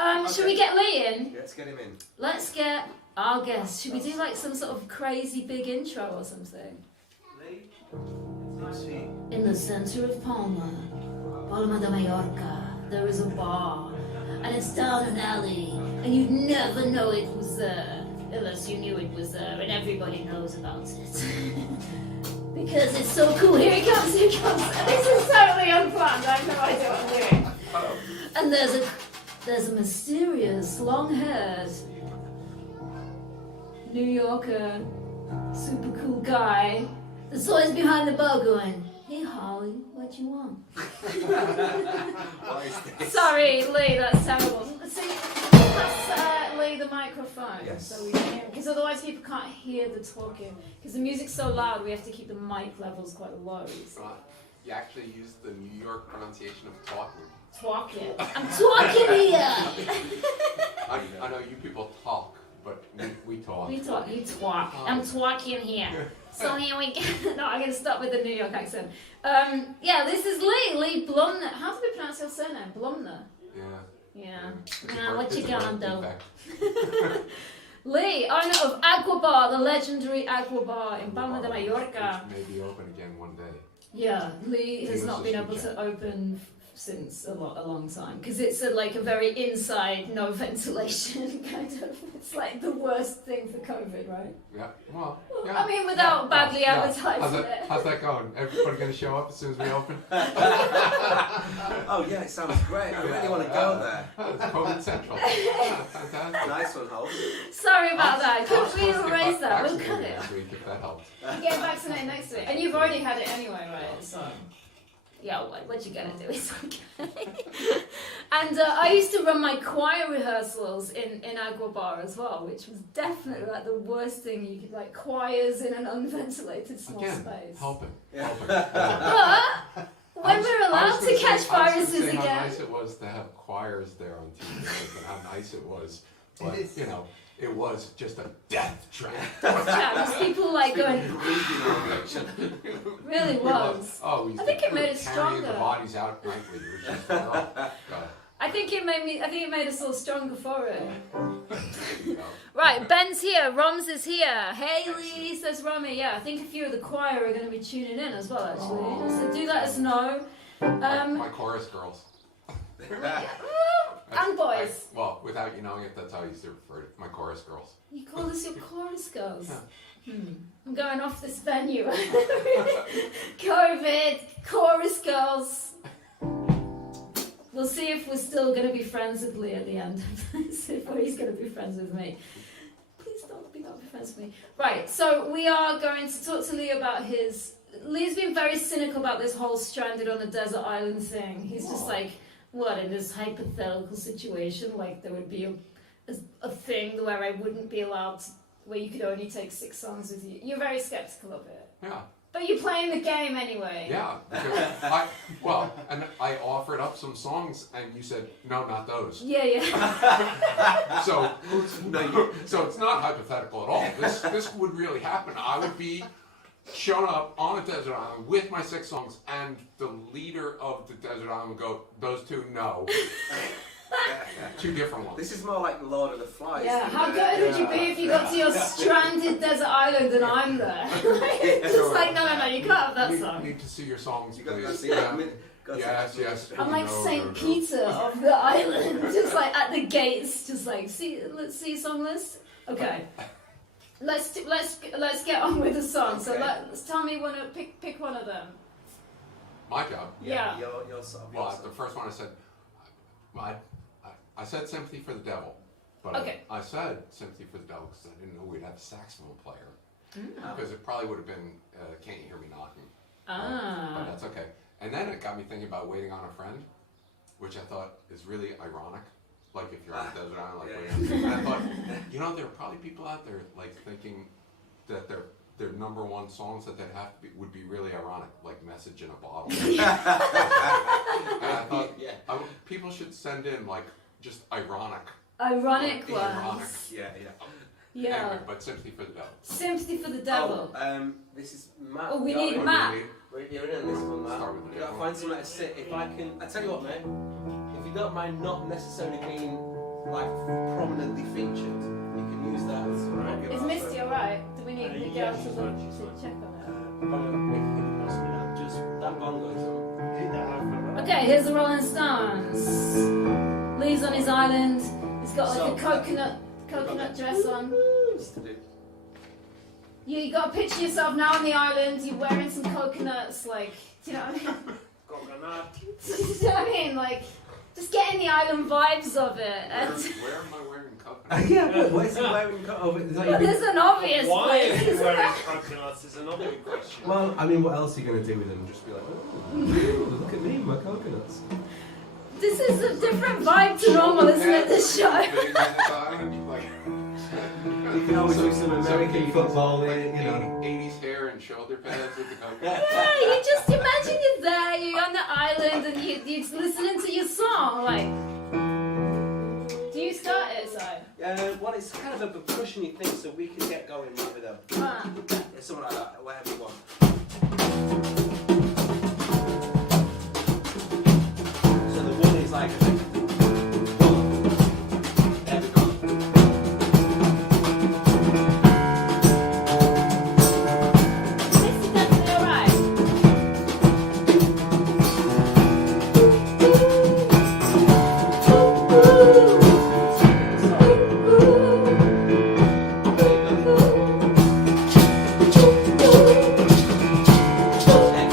Okay. Should we get Lee in? Yeah, let's get him in. Let's get our guest. Should we do like some sort of crazy big intro or something? Lee, it's nice. In the center of Palma de Mallorca, there is a bar, and it's down an alley, and you'd never know it was there, unless you knew it was there, and everybody knows about it. Because it's so cool. Here he comes, here he comes. And this is totally unplanned. I have no idea what I'm doing. And there's a mysterious, long-haired New Yorker, super cool guy that's always behind the bar going, "Hey Holly, what you want?" What is this? Sorry, Lee, that's terrible. See, let's Lee the microphone so we can hear, because otherwise people can't hear the talking. Because the music's so loud, we have to keep the mic levels quite low. Right. You actually use the New York pronunciation of talking. Talking. I'm talking here. I know you people talk, but we talk. We talk. You talk. I'm talking here. So here we go. No, I'm going to stop with the New York accent. Yeah, this is Lee Blumner. How do we pronounce your surname? Blumner. Yeah. Now, what you gonna do? Lee, owner of Agua Bar, the legendary Agua Bar in Palma de Mallorca. Which may be open again one day. Yeah, Lee has not been able to open since a long time because it's a very inside, no ventilation kind of. It's like the worst thing for COVID, right? Yeah. Well. Yeah. I mean, without badly advertising it. How's that going? Everybody going to show up as soon as we open? Oh yeah, it sounds great. I really want to go there. It's COVID Central. Fantastic. Nice one, Holly. Sorry about that. Couldn't we erase that? We'll cut it. This week if that helps. Get vaccinated next week, and you've already had it anyway, right? So. Yeah, what you gonna do? It's okay. And I used to run my choir rehearsals in Agua Bar as well, which was definitely like the worst thing you could, like choirs in an unventilated small space. Helping. Yeah. But when we're allowed to catch viruses again. How nice it was to have choirs there on TV, and how nice it was. But, you know, it was just a death trap. Yeah, people like going. Really was. Oh, I think it made it stronger. The bodies out nightly. It was just like, oh, God. I think it made us all stronger for it. Right, Ben's here, Roms is here. Haley says Romy. Yeah, I think a few of the choir are going to be tuning in as well, actually. So do let us know. My chorus girls. And boys. Well, without you knowing it, that's how I used to refer to my chorus girls. You call us your chorus girls? Yeah. I'm going off this venue. COVID, chorus girls. We'll see if we're still going to be friends with Lee at the end of this, if he's going to be friends with me. Please don't be friends with me. Right, so we are going to talk to Lee about his... Lee's been very cynical about this whole stranded on a desert island thing. He's just like, what, in this hypothetical situation, like there would be a thing where I wouldn't be allowed to, where you could only take 6 songs with you. You're very skeptical of it. Yeah. But you're playing the game anyway. Yeah. And I offered up some songs, and you said, no, not those. Yeah. So it's not hypothetical at all. This would really happen. I would be shown up on a desert island with my 6 songs, and the leader of the desert island would go, those 2, no. 2 different ones. This is more like Lord of the Flies. Yeah, how good would you be if you got to your stranded desert island and I'm there? Just like, no, you can't have that song. You need to see your songs, You got to please. see that. Yes. I'm like Saint Peter of the island, just like at the gates, just like, let's see song list. Okay. Let's get on with the song. Okay. So tell me pick one of them. My job. Yeah. Your song. Well, the first one I said, I said Sympathy for the Devil, but okay. I said Sympathy for the Devil because I didn't know we'd have a saxophone player. Because it probably would have been Can't You Hear Me Knocking. But that's okay. And then it got me thinking about Waiting on a Friend, which I thought is really ironic. Like if you're on a desert island, waiting. And I thought, there are probably people out there like thinking that their number one songs that they'd have to be would be really ironic, like Message in a Bottle. And I thought people should send in like just ironic ones. Yeah. Anyway, but Sympathy for the Devil. Sympathy for the Devil. This is Matt. Oh, we need Matt. You're in this one, Matt. Start with the I'll find somewhere to sit. If I tell you what, mate. If you don't mind not necessarily being like prominently featured. You can use that as a Is Misty alright? Do we need to go yeah, to she's the fine, she's to fine. check on her? Just that bongo's on. Okay, here's the Rolling Stones. Lee's on his island. He's got like a coconut dress on. You got to picture yourself now on the island. You're wearing some coconuts, like, do you know what I mean? Coconut. Do you know what I mean? Like, just getting the island vibes of it. And Where am I wearing coconut? Yeah, but where's he wearing coconut? well, there's an obvious Why place. are you isn't wearing there? coconuts is another good question. Well, I mean, what else are you going to do with them? Just be like, oh, look at me, my coconuts. This is a different vibe to normal, isn't it? This show. You can always do some American football, you know. 80s hair and shoulder pads with the coconut. Yeah, you just imagine you're there, you're on the island, and you're listening to your song. Like, do you start it, Si? Well, it's kind of a percussion-y thing, so we can get going right with them. It's something like that, whatever you want. So the one is like, there we go. This is definitely alright. Excellent.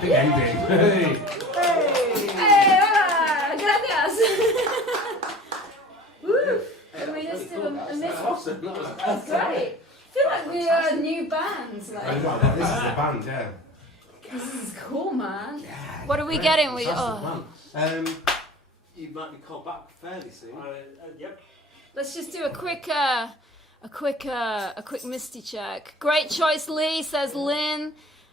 Big ending. Hey. Hey, hola, gracias. Woo. Can we just do a mix? Awesome. That's great. I feel like we are a new band. I Like, know, but this is the band, yeah. this is cool, man. Yeah. What are we great. getting? We Fantastic band. You might be called back fairly soon. Yep. Let's just do a quick Misty check. Great choice, Lee, says Lynn.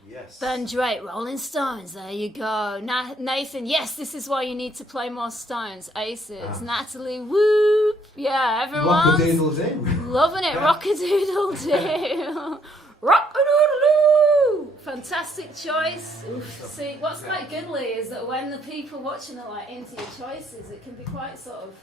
Yes. Ben Drake, Rolling Stones, there you go. Nathan, yes, this is why you need to play more Stones. Aces. Natalie, whoop. Yeah, everyone. Rockadoodle-doo. Loving it. Rockadoodle-doo. Rockadoodle-doo. Fantastic choice. Oof. See, what's quite good, Lee, is that when the people watching are like into your choices, it can be quite sort of...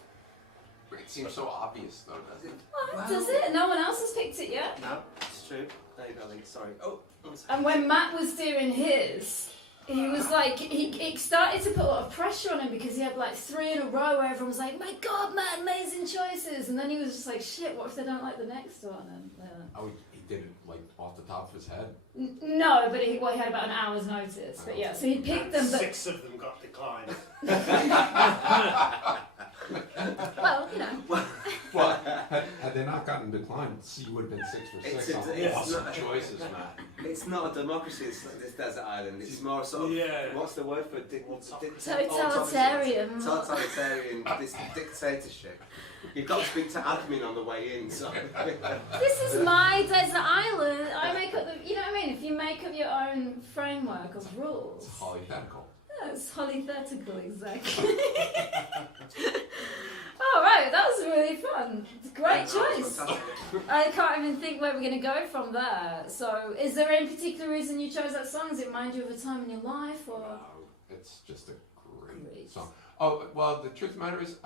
It seems so obvious, though, doesn't it? Well, does it? No one else has picked it yet. No, it's true. There you go, Lee. Sorry. Oh. And when Matt was doing his, he was like, he started to put a lot of pressure on him because he had like 3 in a row where everyone was like, my God, Matt, amazing choices. And then he was just like, shit, what if they don't like the next one? And, Oh, he did it like off the top of his head. no, but he had about an hour's notice. But yeah, so he picked them. But 6 of them got declined. well, you know. Well, had they not gotten declined, C would have been 6 for 6 on it's awesome not- choices, Matt. It's not a democracy, it's like this desert island. It's more sort of, what's the word for Totalitarian. Totalitarian dictatorship. You've got to speak to admin on the way in, so... This is my desert island. I make up the, you know what I mean? If you make up your own framework of rules. It's hypothetical. Yeah, it's hypothetical, exactly. All right, that was really fun. Great choice. I can't even think where we're going to go from there. So, is there any particular reason you chose that song? Does it remind you of a time in your life, or? No, it's just a great song. Oh, well, the truth of the matter is,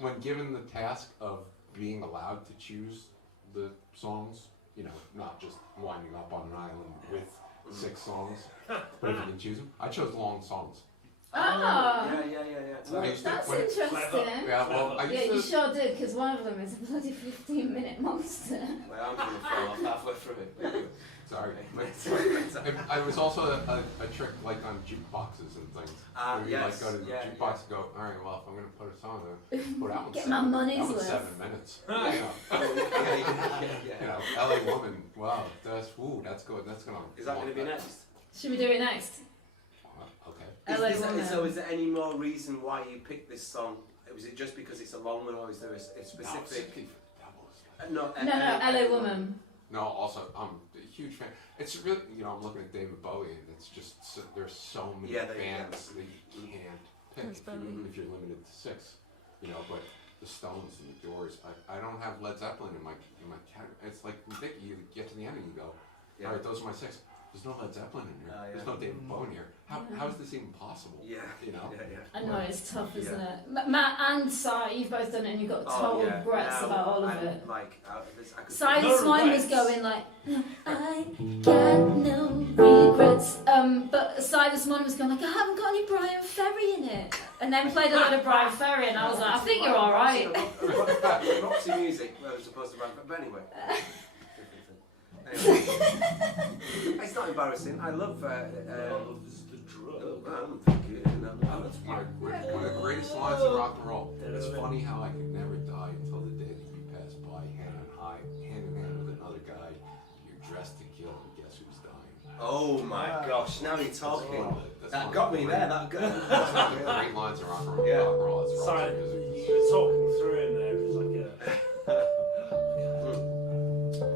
when given the task of being allowed to choose the songs, you know, not just winding up on an island with 6 songs, but if you can choose them, I chose long songs. Ah, Yeah. I used to- that's when- interesting. Yeah, well, I Yeah, used you to, sure did, because one of them is a bloody 15-minute monster. My arm's going to fall off halfway through it. sorry. I was also a trick like on jukeboxes and things. Where you like go to the jukebox and go, all right, well, if I'm going to put a song on, put out Get my money's that was worth. 7 minutes. You know, LA Woman, wow, that's good. That's going to... Is that going to be next? Should we do it next? Okay. LA Woman. So is there any more reason why you picked this song? Was it just because it's a long one, or is there a specific... No, LA Woman. No, also, I'm a huge fan. It's really, you know, I'm looking at David Bowie, and it's just, there's so many bands that you can't pick if you're limited to 6, you know, but the Stones and the Doors, I don't have Led Zeppelin in my category. It's like, ridiculous. You get to the end and you go, all right, those are my 6. There's no Led Zeppelin in here. There's no David Bowie in here. How is this even possible? You know? I know, it's tough, isn't it? Matt and Si, you've both done it and you've got total regrets about all of it. Si this morning was going like, I got no regrets. But Si this morning was going like, I haven't got any Brian Ferry in it. And then played a lot of Brian Ferry and I was like, I think you're alright. Roxy music, where I was supposed to run, but anyway. It's not embarrassing. I love. This is the drug. One of the greatest lines in rock and roll. It's funny how I could never die until the day that you pass by, hand in hand with another guy. You're dressed to kill, and guess who's dying? Oh my gosh! Now you're talking. That's That one got of the me there. That got. That's one of the great lines in rock and roll. Yeah. Rock and roll. It's rock Sorry, music. you were talking through in there. It was like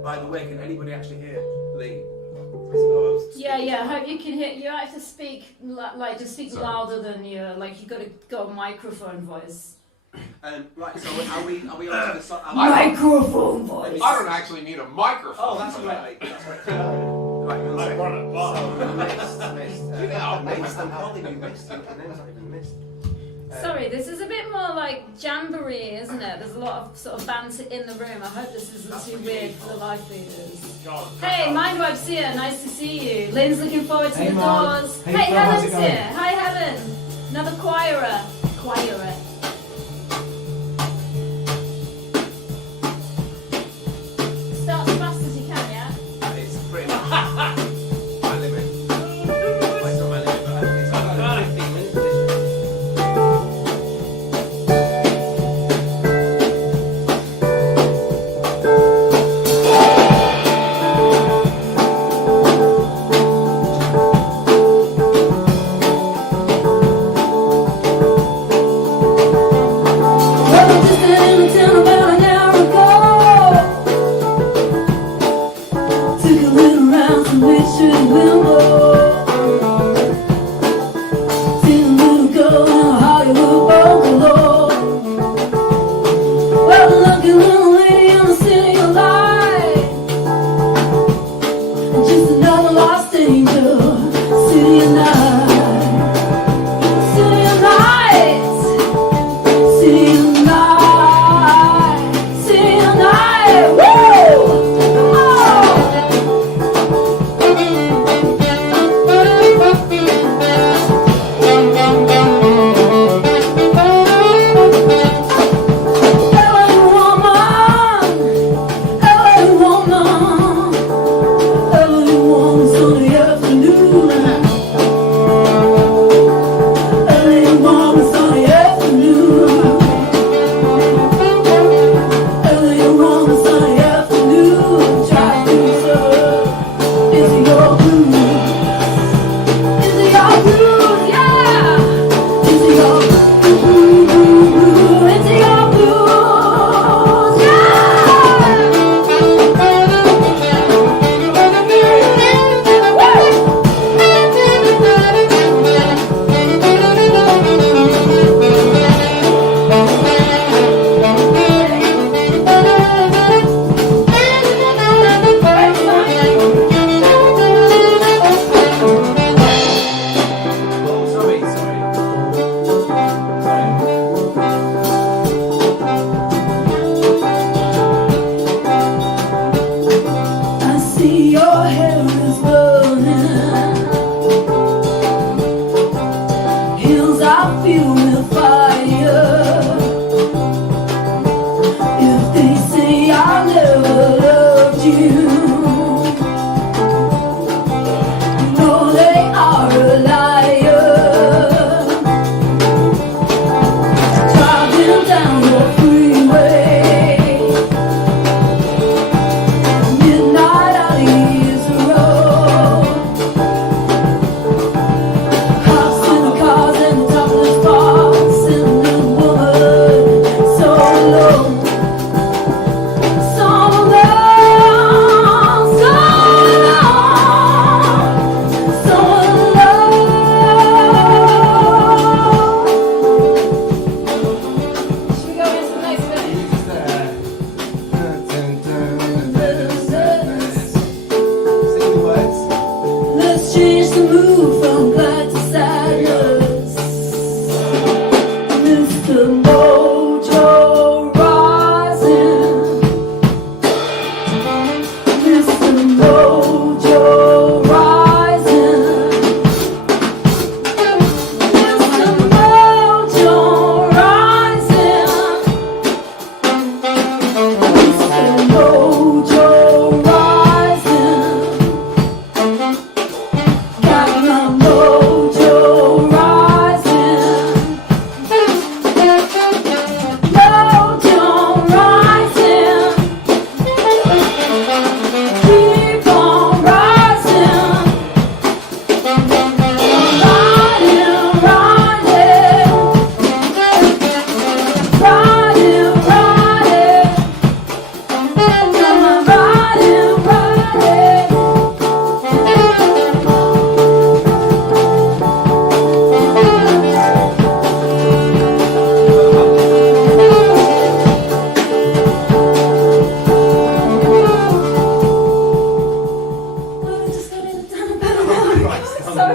By the way, can anybody actually hear Lee? Yeah, I hope you can hear. You have to speak, like, just speak louder than you, like, you got to go microphone voice. Right, so are we on to the song? Microphone voice! I don't actually need a microphone. Oh, that's right. That's right. Right, I brought it Missed. I'm calling you missed. Your name's not even missed. Sorry, this is a bit more like jamboree, isn't it? There's a lot of sort of banter in the room. I hope this isn't too weird for the live feeders. Hey, Mindweb's here. Nice to see you. Lynn's looking forward to the doors. Hey, Helen's here. Hi, Helen. Another choirer. Start as fast as you can, yeah? It's pretty much my limit.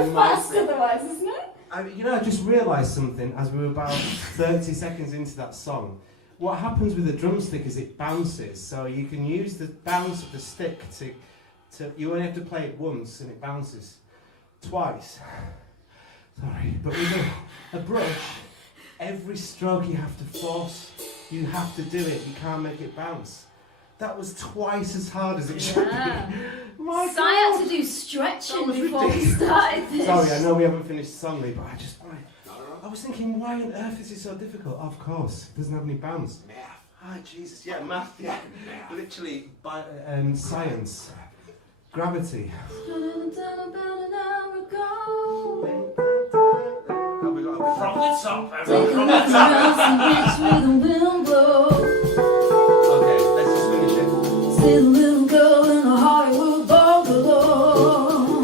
so fast massive. otherwise, isn't it? I just realised something as we were about 30 seconds into that song. What happens with a drumstick is it bounces, so you can use the bounce of the stick to you only have to play it once and it bounces twice. Sorry, but with a brush, every stroke you have to force, you have to do it, you can't make it bounce. That was twice as hard as it should be. My So I had to do stretching before we started this. Sorry, I know we haven't finished the song, Lee, but I was thinking, why on earth is it so difficult? Of course, it doesn't have any bounce. Math. Ah, Jesus, yeah, math, yeah. Literally, Science. Gravity. have we got a From the top, Take everyone. a From look the top. around and watch where the wind blows. Okay, let's just finish it. See the little girl in a Hollywood bungalow.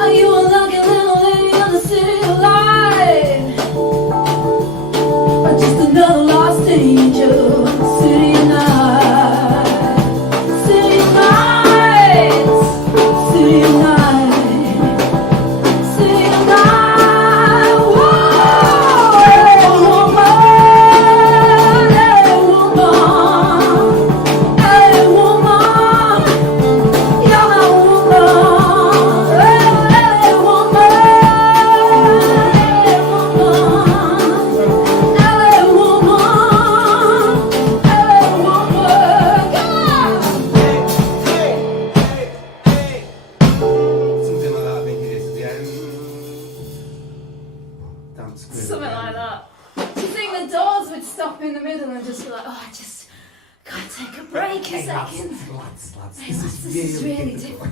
Are you a lucky little lady on the city light? Or just another lost angel? City night, city nights, city night, city night. Whoa, hey woman, hey woman. Hey woman, you're my woman. Hey woman, hey woman, hey woman, hey woman. Something like that, I think it is at the end. Dance grid. Something like that. Do you think the Doors would stop in the middle and just be like, oh, I just gotta take a break a Hey, second? lads, Hey, lads, this is really difficult.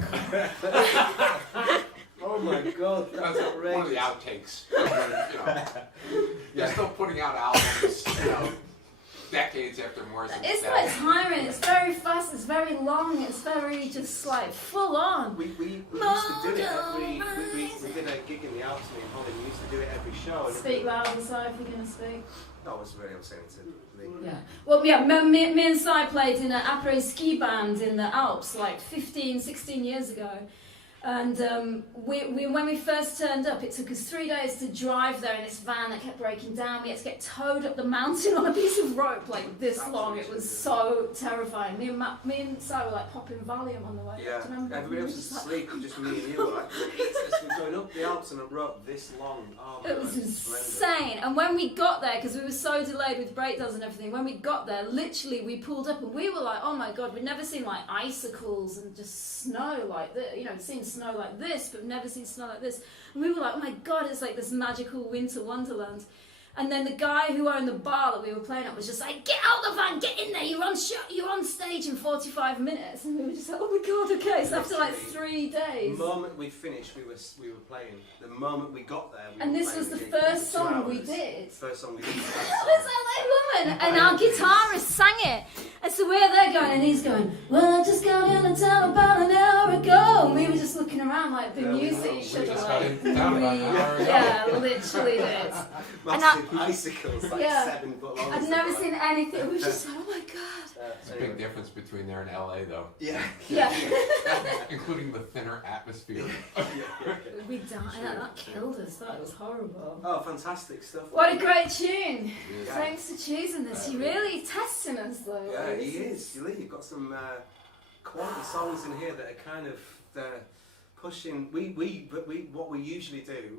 Oh my God, That's that's one of the outrageous. outtakes. You're still putting out albums, decades after Morrison's It's death. like tiring, it's very fast, it's very long, it's very just like full on. We used to do it every. We did a gig in the Alps, me and Holly. We used to do it every show. And Speak louder, Si, if you're going to speak. No, I was really, I'm saying to Lee. Yeah. Well, yeah, me and Si played in an après ski band in the Alps like 15, 16 years ago. And when we first turned up, it took us 3 days to drive there in this van that kept breaking down. We had to get towed up the mountain on a piece of rope like this long. It was so terrifying. Me and Si were like popping Valium on the way. Yeah, Do you remember? everybody else was asleep, and just me and you were like, we're going up the Alps on a rope this long. Oh, It was insane. And when we got there, because we were so delayed with breakdowns and everything, when we got there, literally we pulled up and we were like, oh my God, we'd never seen like icicles and just snow like this. You know, seen snow like this, but never seen snow like this. And we were like, oh my God, it's like this magical winter wonderland. And then the guy who owned the bar that we were playing at was just like, get out of the van, get in there, you're on stage in 45 minutes. And we were just like, oh my God, okay. So after like 3 days. The moment we finished, we were playing. The moment we got there, we And were this playing was the gig. first 2 song we hours. did. First song we did. It was LA Woman, and our guitarist sang it. And so we're there going, and he's going, well, I just got into town about an hour ago. And we were just looking around like the music We should just have got like, in town about an hour ago. yeah, literally did. Massive icicles, like Yeah. 7 foot long. I'd never seen anything. We were just like, oh my God. There's a big difference between there and LA, though, Yeah. Yeah. including the thinner atmosphere. We died. That killed us. That was horrible. Oh, fantastic stuff. What a great tune. Yeah. Thanks for choosing this. You're really testing us, though. Yeah, he is. Lee, you've got some quality songs in here that are kind of pushing. What we usually do,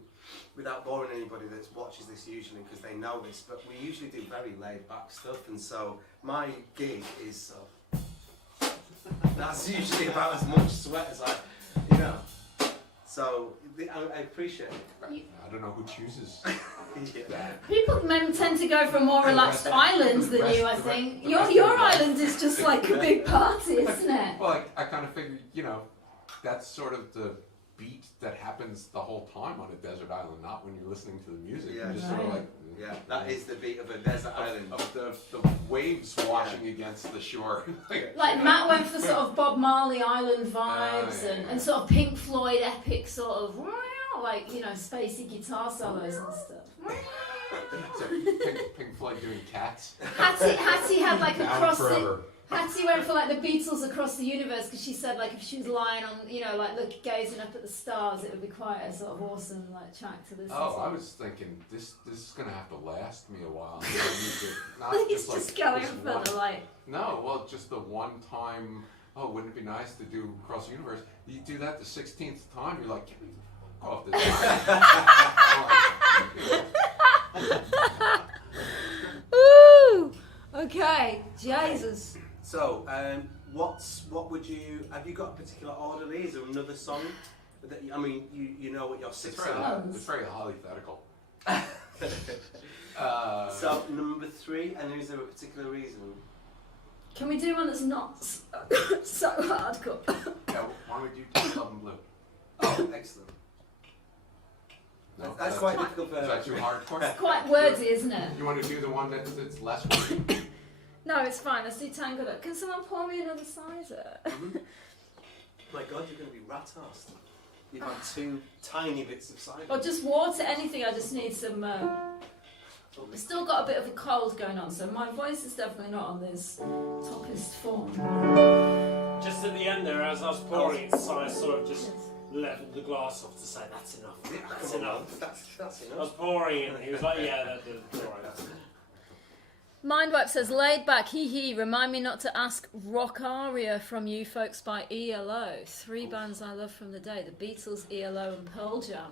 without boring anybody that watches this usually because they know this, but we usually do very laid back stuff, and so my gig is that's usually about as much sweat as you know. So I appreciate it. I don't know who chooses. Yeah. People tend to go for more relaxed islands than you, I think. Your island is just like a big party, isn't it? Well, I kind of figured, that's sort of the beat that happens the whole time on a desert island, not when you're listening to the music. Yeah. You're just sort of like... Yeah, that is the beat of a desert island. Of the waves washing against the shore. Like Matt went for sort of Bob Marley island vibes and sort of Pink Floyd epic sort of like, spacey guitar solos and stuff. So Pink Floyd doing Cats. Hattie had like a Down cross forever. Hattie went for like the Beatles across the universe because she said like if she was lying on, you know, like gazing up at the stars, it would be quite a sort of awesome like track to listen to. Oh, I was thinking this is gonna have to last me a while. He's just going for the like. No, well, just the one time. Oh, wouldn't it be nice to do across the universe? You do that the 16th time, you're like, get me the fuck off this. Ooh. Okay. Jesus. So, what would you? Have you got a particular order? Is there another song that I mean, you know what your six are? It's very hypothetical. So number 3, and is there a particular reason? Can we do one that's not so hardcore? Yeah, why would you do Love and Blue? Oh, excellent. No, That's quite difficult for. Is that too hardcore? It's quite wordy, isn't it? You want to do the one that's less wordy? No, it's fine. Let's do Tangled Up. Can someone pour me another cider? My God, you're going to be rat-arsed. You've had 2 tiny bits of cider. Or just water, anything. I just need some. I've still got a bit of a cold going on, so my voice is definitely not on this toppest form. Just at the end there, as I was pouring it, so I sort of just leveled the glass off to say, that's enough. That's enough. That's I enough. was pouring it, and he was like, yeah, that's all right. Mindwipe says, laid back, hee hee, remind me not to ask Rock Aria from You Folks by ELO. 3 bands I love from the day, the Beatles, ELO and Pearl Jam.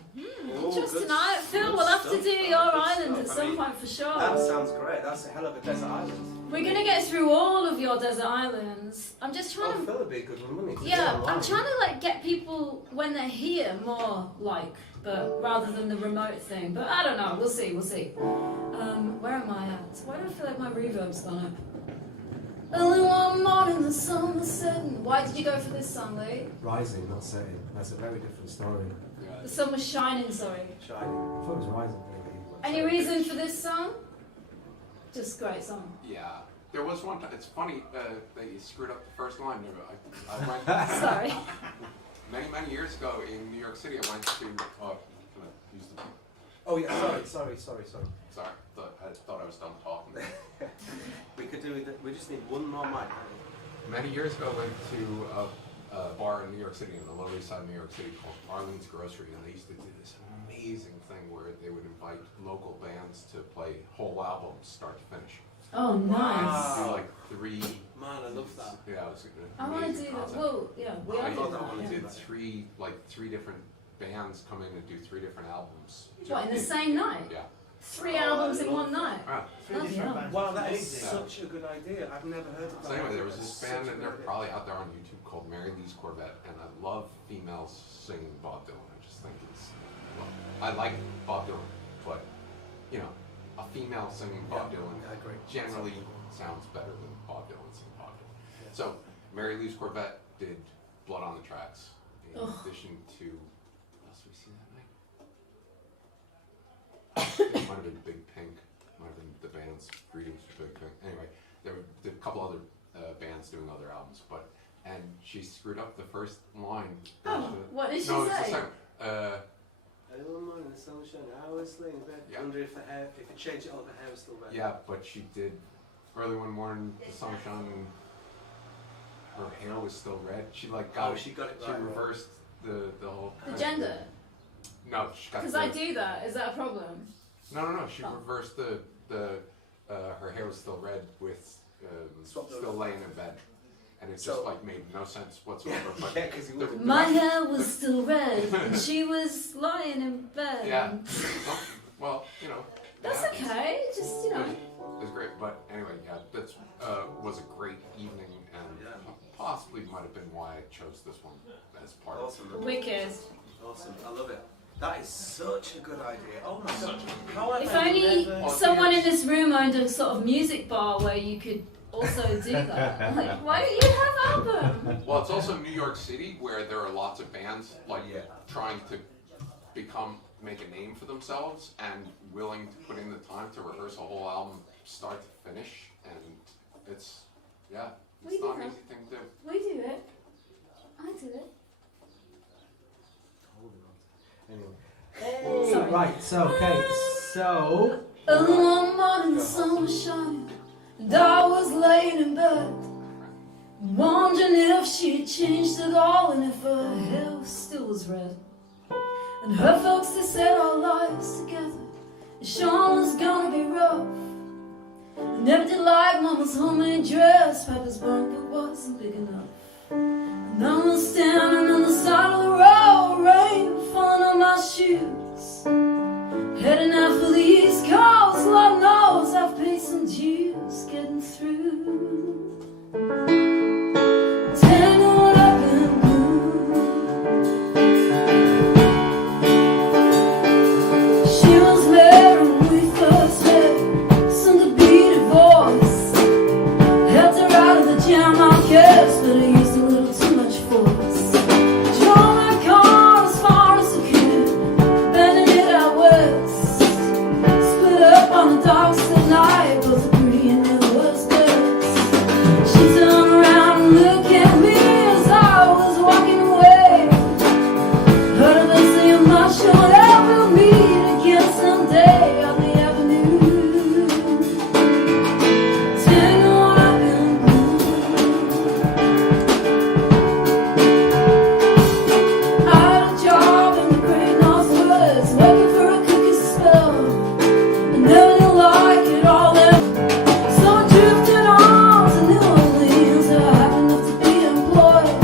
Interesting. Phil, we'll have to do your island at some point for sure. That sounds great. That's a hell of a desert island. We're going to get through all of your desert islands. I'm just trying to... Phil would be a good one, wouldn't he? Yeah, I'm trying to like get people, when they're here, more like, but rather than the remote thing. But I don't know, we'll see. Where am I at? Why do I feel like my reverb's gone up? Early one morning, the sun was setting. Why did you go for this song, Lee? Rising, not setting. That's a very different story. The sun was shining, sorry. Shining. I thought it was rising. Any reason for this song? Just great song. Yeah. There was one time, it's funny, they screwed up the first line. I went, Sorry. many years ago in New York City, I went to, can I use the, Oh yeah, sorry. sorry, I thought I was done talking. We could do it. We just need one more mic. Many years ago, I went to a bar in New York City, in the Lower East Side of New York City, called Arlene's Grocery, and they used to do this amazing thing where they would invite local bands to play whole albums, start to finish. Oh, nice. Do like 3. Man, I love that. Yeah, it was I want to do that. Well, yeah, we are doing I want to that. do 3 different bands come in and do 3 different albums. What, in the same night? Yeah. 3 albums in one night? Right. Bloody hell. Wow, that is Yeah. such a good idea. I've never heard of that. So anyway, there was this That's band, such a and good they're idea. probably out there on YouTube, called Mary Lee's Corvette, and I love females singing Bob Dylan. I just think it's, well, I like Bob Dylan, but, you know, a female singing Bob Dylan I agree. generally sounds better than Bob Dylan singing Bob Dylan. Yeah. So, Mary Lee's Corvette did Blood on the Tracks, in Ugh. addition to, what else did we see that night? It might have been Big Pink, might have been the band's Greetings for Big Pink. Anyway, there were a couple other bands doing other albums, and she screwed up the first line. Oh, what did she No, it's the say? second. Early morning, the sun was shining. I was laying in bed. Yeah. Wonder if the hair, if it changed it all, the hair was still there. Yeah, but she did early one morning, the sun was shining, her hair was still red. She like got it. She got it She right. reversed the whole. The gender? No, she got Because the, I do that. Is that a problem? No. She Oh. reversed her hair was still red with Swapped still over. laying in bed, and it So- just like made no sense whatsoever. But Yeah, because he the- would. the My rest- hair was still red and she was lying in bed. Yeah. Well, you know. That's it happens. okay. Just, you know. It was great, but anyway, yeah, that was a great evening, and Yeah. possibly might have been why I chose this one as part of Awesome. Wicked. Awesome. I love it. That is such a good idea. Oh my god. How have If I only never- someone in this room owned a sort of music bar where you could also do that. Like, why don't you have album? Well, it's also New York City where there are lots of bands like Yeah. trying to make a name for themselves and willing to put in the time to rehearse a whole album start to finish, and it's We not do an that. easy thing to do. We do it. I do it. Anyway. Sorry. Right, so, okay, so... Early one morning, the sun was shining, and I was laying in bed. wondering if she changed at all and if her hair still was red. And her folks, they said our lives together, it sure was gonna be rough. I never did like Mama's homemade dress, Papa's blanket wasn't big enough. And I was standing on the side of the road, rain falling on my shoes, heading out for the East Coast. Lord knows I've paid some dues getting through. Tangled up in blue. She was there when we first met, soon to be divorced. Helped her out of the jam, I guess, but I used a little too much force. Drove my car as far as I could, bending it out west. Split up on the docks at night, both pretty and it was best. She turned around and looked at me as I was walking away. Heard of us saying much, sure that we'll meet again someday on the avenue. Tangled up in blue. I had a job in the great Northwoods, working for a cookie spell. I never did like it all there. So I drifted on to New Orleans. I happened enough to be employed,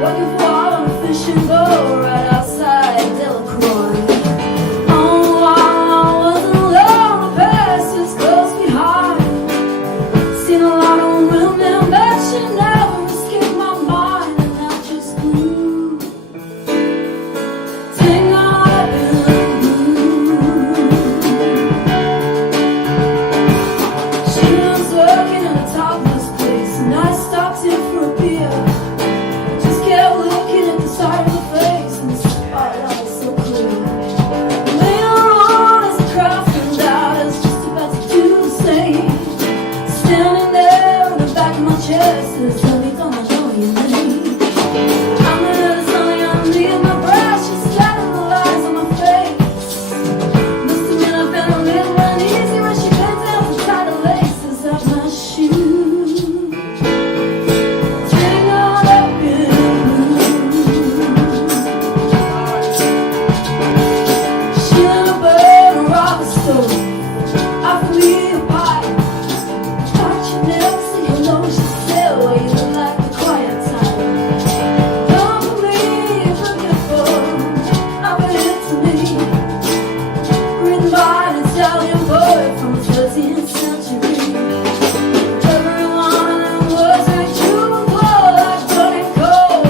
working for on a fishing boat right outside Delacroix. Oh, I wasn't alone, the past was close behind. Seen a lot of women, but she never escaped my mind, and I just grew. Tangled up in blue. She was working in a topless place, and I stopped in for a beer. Just kept looking at the side of her face, and the spotlight was so clear. Later on, as the crowd thinned out, I was just about to do the same. Standing there in the back of my chest, there's only don't I know your name. I'm gonna tell you I'm leaving my breath, she's standing the lies on my face. Must admit I've been a little uneasy when she bent down to tie the laces of my shoes. Tangled up in blue. She let a bird and rock the stove, offered me a pipe. Thought you'd never see her low, she said, well, you look like the quiet type. Come for me, if looking for opportunity. Written by an Italian poet from the 13th century. Every one of them words rang true and glow like burning coal.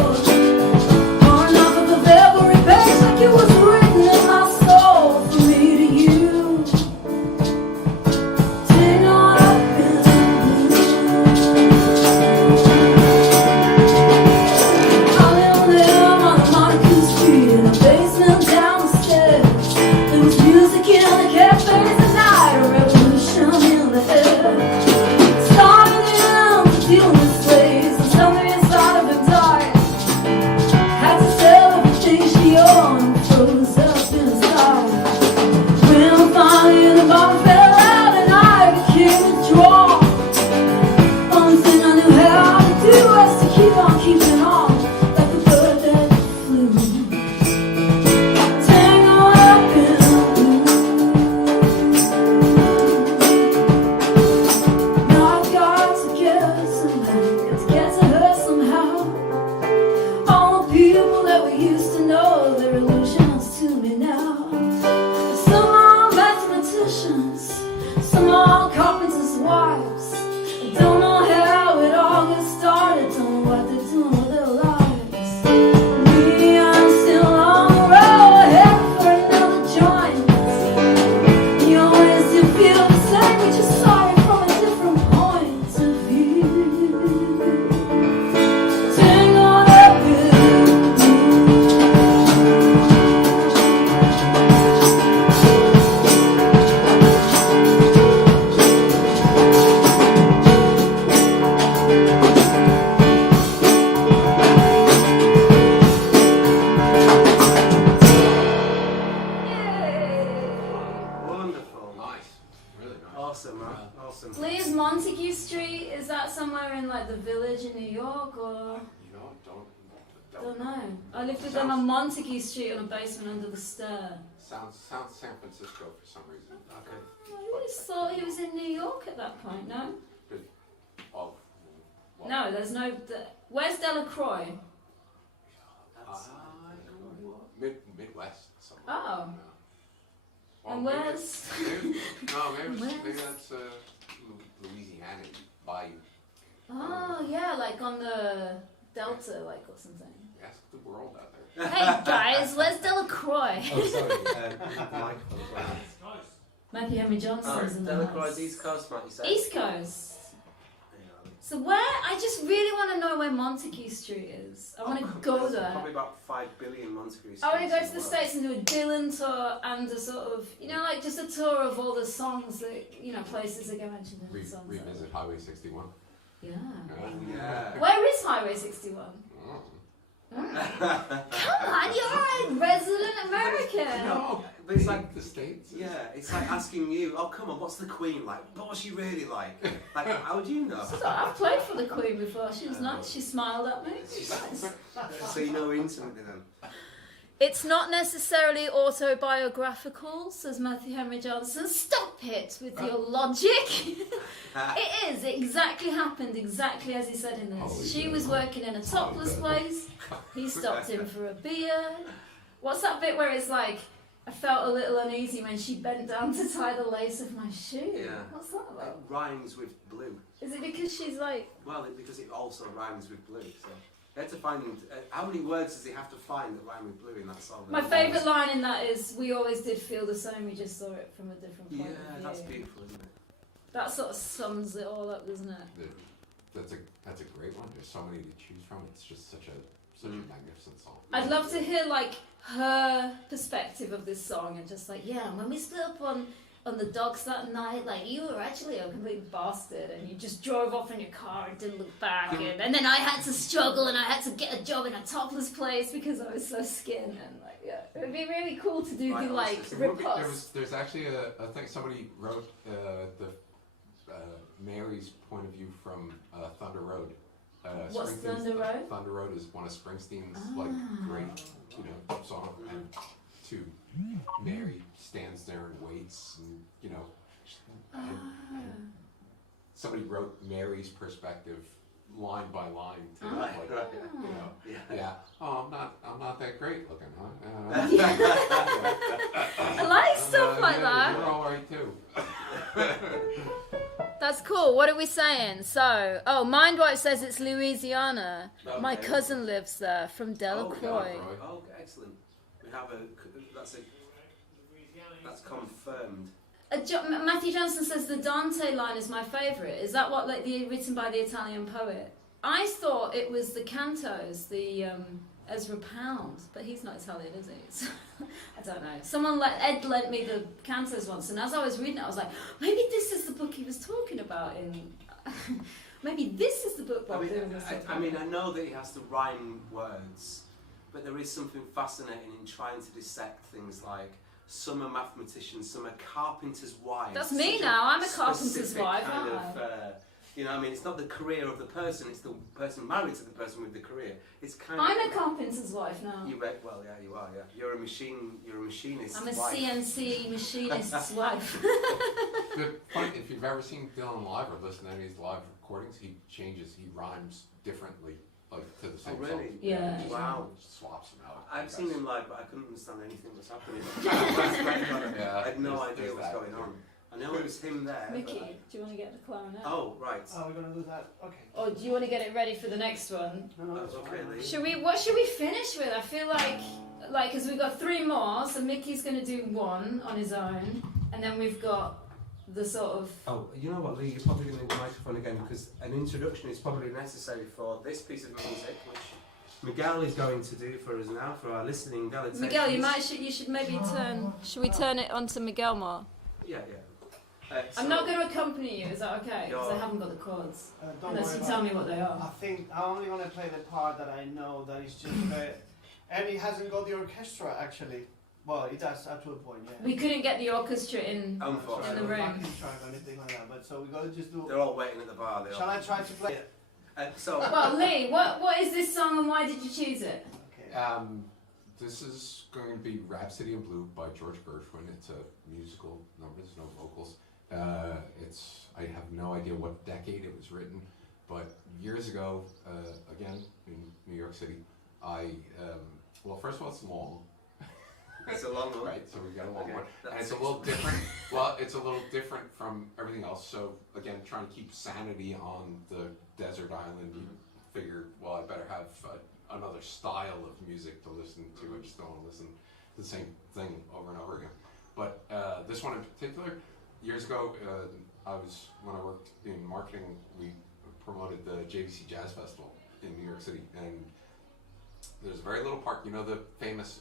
Pouring off of every page like it was written in my soul from me to you. Tangled up in blue. I lived there on Monaco Street in a basement downstairs. There was music in the cafes at night, a revolution in the air. Started in to deal with slaves, and something inside of him died. Had to sell everything she owned, froze up inside. When finally the bottom fell out and I became withdrawn, only thing I knew how to do was to keep on keeping on, like a bird that flew. Tangled up in blue. Now I've got to get her somehow, got to get to her somehow. All the people that we used to know, they're illusions to me now. Some are mathematicians, some are carpenters' wives. I don't know how it all got started, don't know what they're doing with their lives. Me, I'm still on the road, heading for another joint. You always do feel the same, we just saw it from a different point of view. Tangled up in blue. Wonderful. Nice. Really nice. Awesome, man. Awesome. Please, Montague Street, is that somewhere in like the village college in New York or... You know, Don't know. I lived with them on Montague Street on a basement under the stair. Sounds San Francisco for some reason. Okay. I always thought he was in New York at that point, no? Oh. Well, No, there's no... Where's Delacroix? Midwest. Somewhere. Oh. Well, And where's... maybe that's Louisiana, Bayou. Oh, yeah, like on the Delta, like, or something. Ask the world out there. Hey, guys, where's Delacroix? Oh, sorry. Microphone. Matthew Henry Johnson's in the Delacroix house. East Coast, Matt, you said? East Coast. Yeah. So where... I just really want to know where Montague Street is. I want to go There's there. Probably about 5 billion Montague I want to go streets to the in world. States and do a Dylan tour and a sort of, you know, like just a tour of all the songs that, you know, places that get mentioned in the songs. Revisit Highway 61. Yeah. Yeah. Where is Highway 61? Oh. Come on, you're a resident American. No, but it's like, the States. yeah, it's like asking you, oh, come on, what's the Queen like? What's she really like? Like, how do you know? So I've played for the Queen before. She was nice. She smiled at me. She was nice. So you know intimately then? It's not necessarily autobiographical, says Matthew Henry Johnson. Stop it with your logic. It is. It exactly happened exactly as he said in this. Holy She God. was working in a topless place. He stopped in for a beer. What's that bit where it's like, I felt a little uneasy when she bent down to tie the lace of my shoe? Yeah. What's that It about? rhymes with blue. Is it because she's like... Well, because it also rhymes with blue. So they had to find how many words does he have to find that rhyme with blue in that song? My favourite line in that is, we always did feel the same, we just saw it from a different point Yeah, of view. that's beautiful, isn't it? That sort of sums it all up, doesn't it? That's a great one. There's so many to choose from. It's just such a magnificent song. I'd love to hear like her perspective of this song and just like, yeah, when we split up on the docks that night, like you were actually a complete bastard and you just drove off in your car and didn't look back and then I had to struggle and I had to get a job in a topless place because I was so skinned and like, yeah, it would be really cool to do the like riposte. There's actually a thing somebody wrote Mary's point of view from Thunder Road. What's Springsteen's- Thunder Road? Thunder Road is one of Springsteen's like great, song, and to Mary stands there and waits, and and somebody wrote Mary's perspective line by line to yeah. Oh, I'm not that great looking, huh? I like stuff like that. You're all right too. That's cool. What are we saying? So, Mindwipe says it's Louisiana. Okay. My cousin lives there, from Delacroix. Oh, excellent. We have that's confirmed. Matthew Johnson says the Dante line is my favourite. Is that what written by the Italian poet? I thought it was the cantos, the Ezra Pound, but he's not Italian, is he? So, I don't know. Ed lent me the cantos once, and as I was reading it, I was like, maybe this is the book he was talking about. Maybe this is the book Bob Dylan was talking about. I mean, I know that he has to rhyme words, but there is something fascinating in trying to dissect things like some are mathematicians, some are carpenters' wives. That's me Such a now. I'm a carpenter's specific wife, kind aren't of, I mean, it's not the career of the person; it's the person married to the person with the career. It's kind I'm of. a carpenter's wife now. You read well, yeah, you are. Yeah, you're a machinist. I'm a wife. CNC machinist's wife. If you've ever seen Dylan live or listened to any of his live recordings, he rhymes differently, like to the same Oh, really? song. Yeah. Just Wow. swaps them out. I've seen him live, but I couldn't understand anything that was happening. Yeah, I had no there's idea what was that going on. I know it was him there. Mickey, but do you want to get the clarinet? Oh, right. Oh, we're gonna do that. Okay. Or do you want to get it ready for the next one? No, that's Okay, fine. Lee. What should we finish with? I feel like, because we've got 3 more, so Mickey's going to do 1 on his own, and then we've got the sort of... Oh, you know what, Lee? You're probably going to need the microphone again because an introduction is probably necessary for this piece of music, which Miguel is going to do for us now for our listening delegations. Miguel, you should maybe turn... Should we turn it onto Miguel more? Yeah. I'm not going to accompany you, is that okay? Because I haven't got the chords. Don't Unless worry you about tell it. me what they are. I think I'm only gonna play the part that I know that is just and it hasn't got the orchestra actually. Well, it does up to a point, yeah. We couldn't get the orchestra in... Unfortunately. In the room. Backing track or anything like that, but so we gotta just do. They're all waiting at the bar. Shall I try to play it? Well, Lee, what is this song and why did you choose it? Okay. This is going to be Rhapsody in Blue by George Gershwin. It's a musical number, there's no vocals. I have no idea what decade it was written, but years ago, again, in New York City, well, first of all, it's long. It's a long one. Right, so we got a long Okay, one. And that's it's a little different. Well, it's a little different from everything else. So, again, trying to keep sanity on the desert island, you figure, well, I better have another style of music to listen to. I just don't want to listen to the same thing over and over again. But this one in particular, years ago, when I worked in marketing, we promoted the JVC Jazz Festival in New York City. And there's a very little park, you know the famous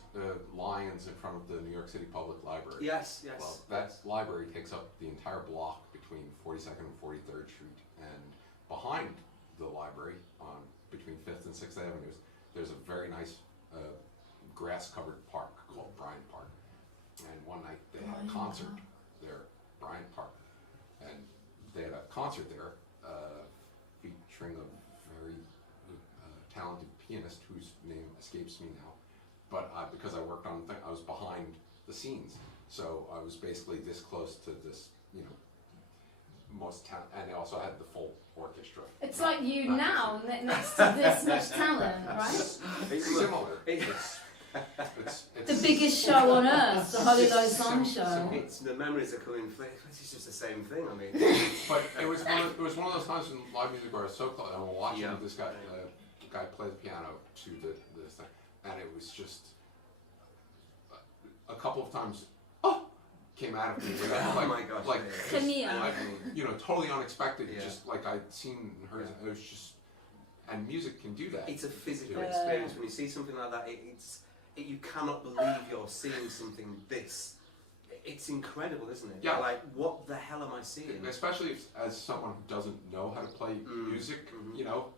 lions in front of the New York City Public Library? Yes. Well, that library takes up the entire block between 42nd and 43rd Street. And behind the library, between 5th and 6th Avenues, there's a very nice grass-covered park called Bryant Park. And one night they had a concert there, Bryant Park. And they had a concert there featuring a very talented pianist whose name escapes me now. But because I worked on the thing, I was behind the scenes. So I was basically this close to this, most talent, and they also had the full orchestra. It's like you now, next to this much talent, right? It's similar. It's The biggest show on earth, the Holly Lowe Song Show. It's the memories are coming. It's just the same thing. I mean, but it was one of those times in live music where I was so close. I'm watching this guy play the piano to this thing, and it was just a couple of times. Came out of me. Oh my gosh! Like Camille. totally unexpected. Yeah. Just like I'd seen and heard. It was just, and music can do that. It's a physical experience when you see something like that. You cannot believe you're seeing something this. It's incredible, isn't it? Yeah. Like, what the hell am I seeing? Especially as someone who doesn't know how to play music,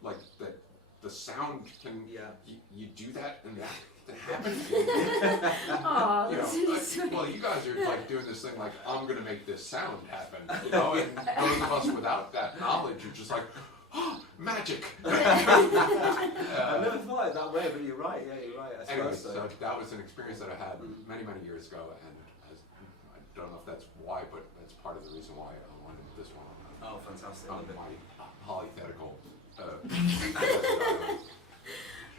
like that. The sound can. Yeah. You do that and that happens. Oh, that's really sweet. Well, you guys are like doing this thing like I'm gonna make this sound happen, and those of us without that knowledge are just like, magic. I've never thought it that way, but you're right. Yeah, you're right. Anyway, so that was an experience that I had many years ago, and I don't know if that's why, but that's part of the reason why I wanted this one. Oh, fantastic! My hypothetical.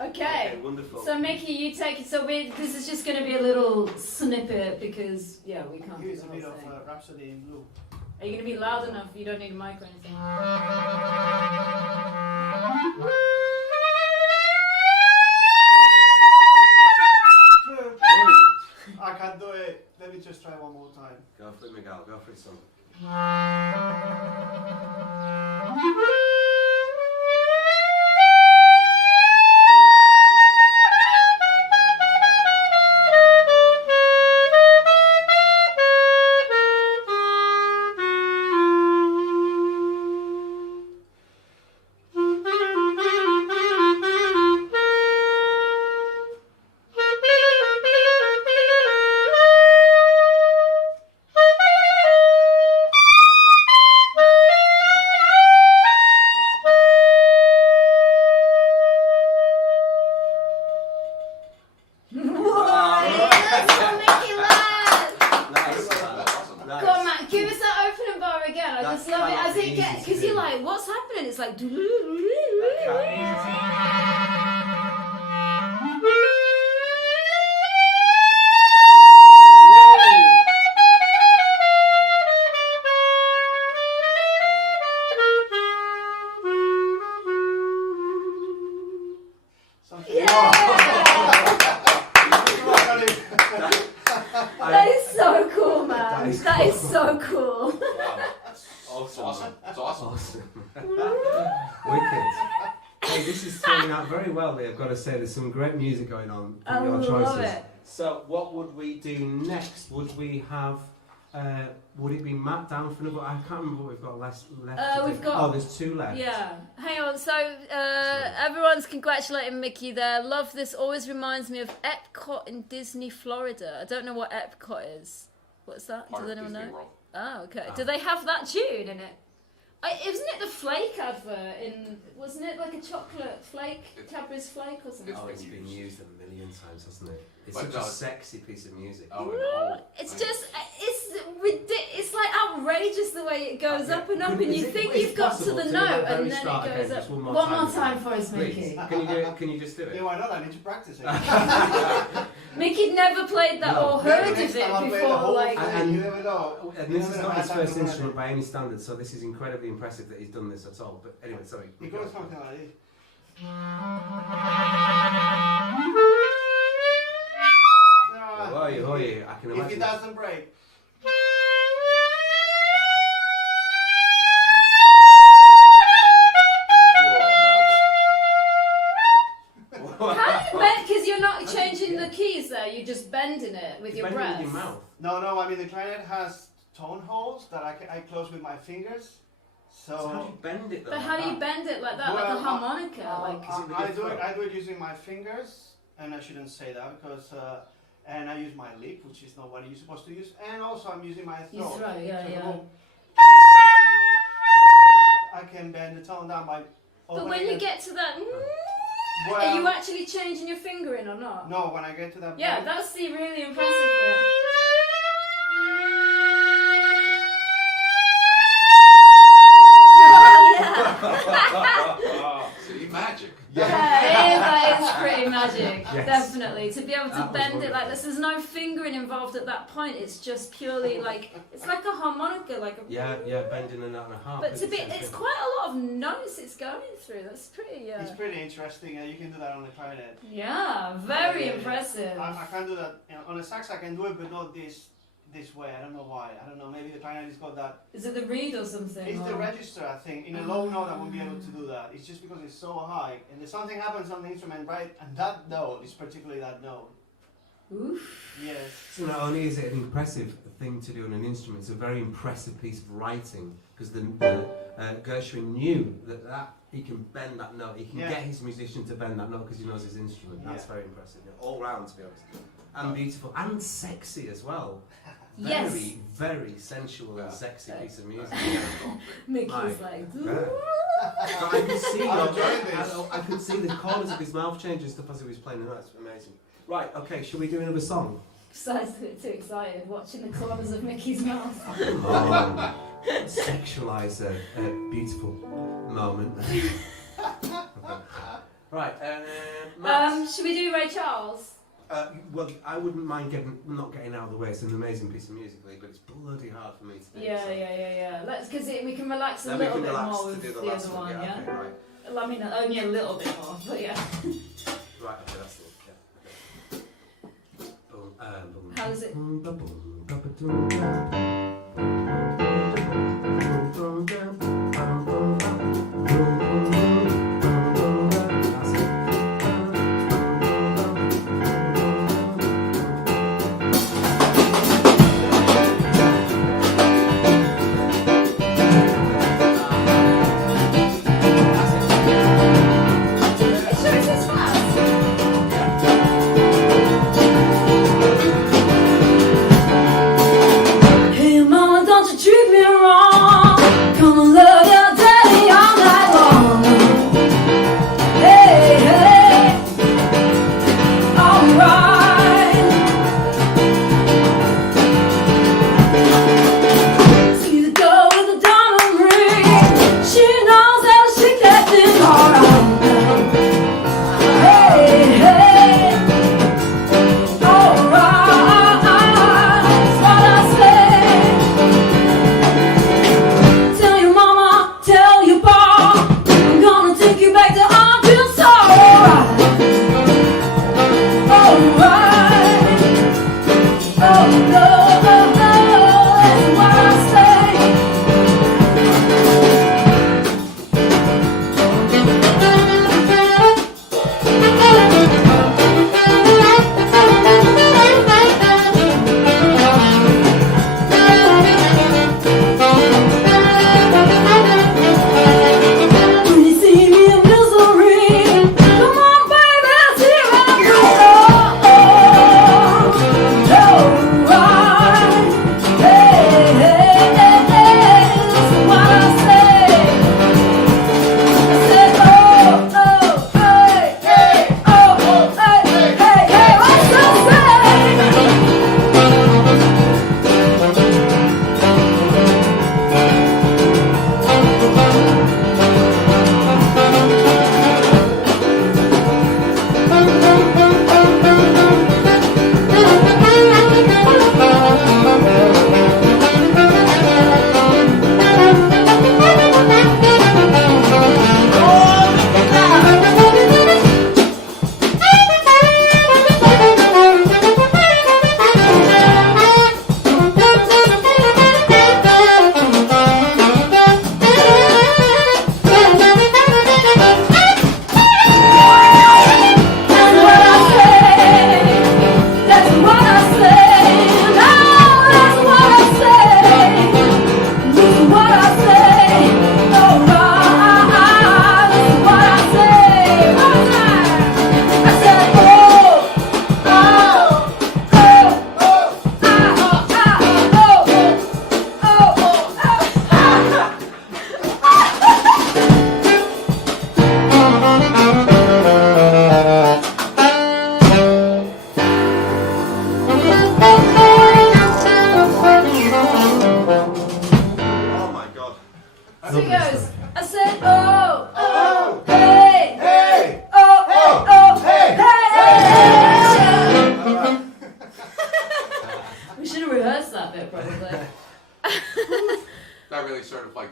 Okay, wonderful. So Mickey, you take it. So this is just going to be a little snippet because we can't. Here's do a the bit whole of thing. Rhapsody in Blue. Are you going to be loud enough? You don't need a mic or anything. I can't do it. Let me just try one more time. Go for it, Miguel. Go for it, son. That is so cool, man. That is so cool. Wow. Awesome. It's awesome. Wicked. Hey, this is turning out very well, Lee. I've got to say, there's some great music going on. I Your love choices. it. So, what would we do next? Would we have? Would it be Matt down for another? I can't remember what we've got left. We've got. Oh, there's two left. Yeah. Hang on. So everyone's congratulating Mickey there. Love this. Always reminds me of Epcot in Disney, Florida. I don't know what Epcot is. What's that? Does anyone know? World. Oh, okay. Do they have that tune in it? Wasn't it the flake advert wasn't it like a chocolate flake, Cadbury's flake or something? It's been used a million times, hasn't it? It's But such a sexy piece of music. It's just, it's like outrageous the way it goes up and up, and you think you've got to the note, and then it goes up. One more time for us, Please. Mickey. Can you just do it? Yeah, why not? I need to practice it. Mickey never played that or heard of it before, like. You never know. And this is not his first instrument by any standard, so this is incredibly impressive that he's done this at all. But anyway, sorry. It goes something like this. Oh, you, I can imagine. If it doesn't break. How do you bend? Because you're not changing the keys there, you're just bending it with your breath. With your mouth. No, I mean the clarinet has tone holes that I close with my fingers. So how do you bend it though? But how do you bend it like that, like a harmonica? I do it using my fingers, and I shouldn't say that because, and I use my lip, which is not what you're supposed to use, and also I'm using my throat. Your throat, yeah. I can bend the tone down by. But when you get to that, well, are you actually changing your fingering or not? No, when I get to that. Yeah, point, that's the really impressive bit. See, magic. That is pretty magic, Yes. definitely. To be able to That was bend it like wonderful. this, there's no fingering involved at that point. It's just purely like it's like a harmonica, like a Yeah, bending a note and a half. But it's quite a lot of notes it's going through. That's pretty. It's pretty interesting. You can do that on the clarinet. Yeah, very Yeah. impressive. I can't do that on a sax. I can do it, but not this way. I don't know why. I don't know. Maybe the clarinet has got that. Is it the reed or something? It's the or- register, I think. In a low note, I won't be able to do that. It's just because it's so high, and if something happens on the instrument, right? And that note is particularly that note. Oof. Yes. So not only is it an impressive thing to do on an instrument, it's a very impressive piece of writing because Gershwin knew that he can bend that note. He can Yeah. get his musician to bend that note because he knows his instrument. That's Yeah. very impressive. All round, to be honest. And beautiful and sexy as well. Yes. Very, very sensual and sexy piece of music. Mickey's like. Yeah. But I could see, I'm enjoying this. I could see the corners of his mouth change and stuff as he was playing. That's amazing. Right, okay, shall we do another song? Besides, too excited watching the corners of Mickey's mouth. Oh, sexualise a beautiful moment. Okay. Right, Matt. Should we do Ray Charles? Well, I wouldn't mind not getting out of the way. It's an amazing piece of music, but it's bloody hard for me to do. Yeah. Let's because we can relax a Then we little can bit relax more to with do the last other one. Yeah. Okay, right. I mean, only a little bit more, but yeah. Right, okay, that's it. Yeah. Boom, How does it? Hey mama, don't you trip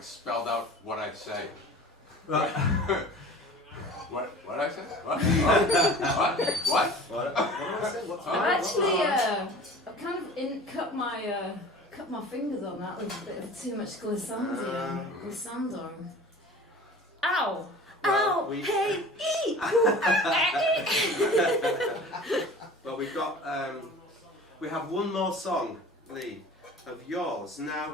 like spelled out what I'd say. Right. What did I say? What? What did I say? What's I've actually, I've kind of cut my fingers on that with a bit of too much glissando. Ow! Well, Ow! Hey! Well, we've got, we have one more song, Lee, of yours. Now,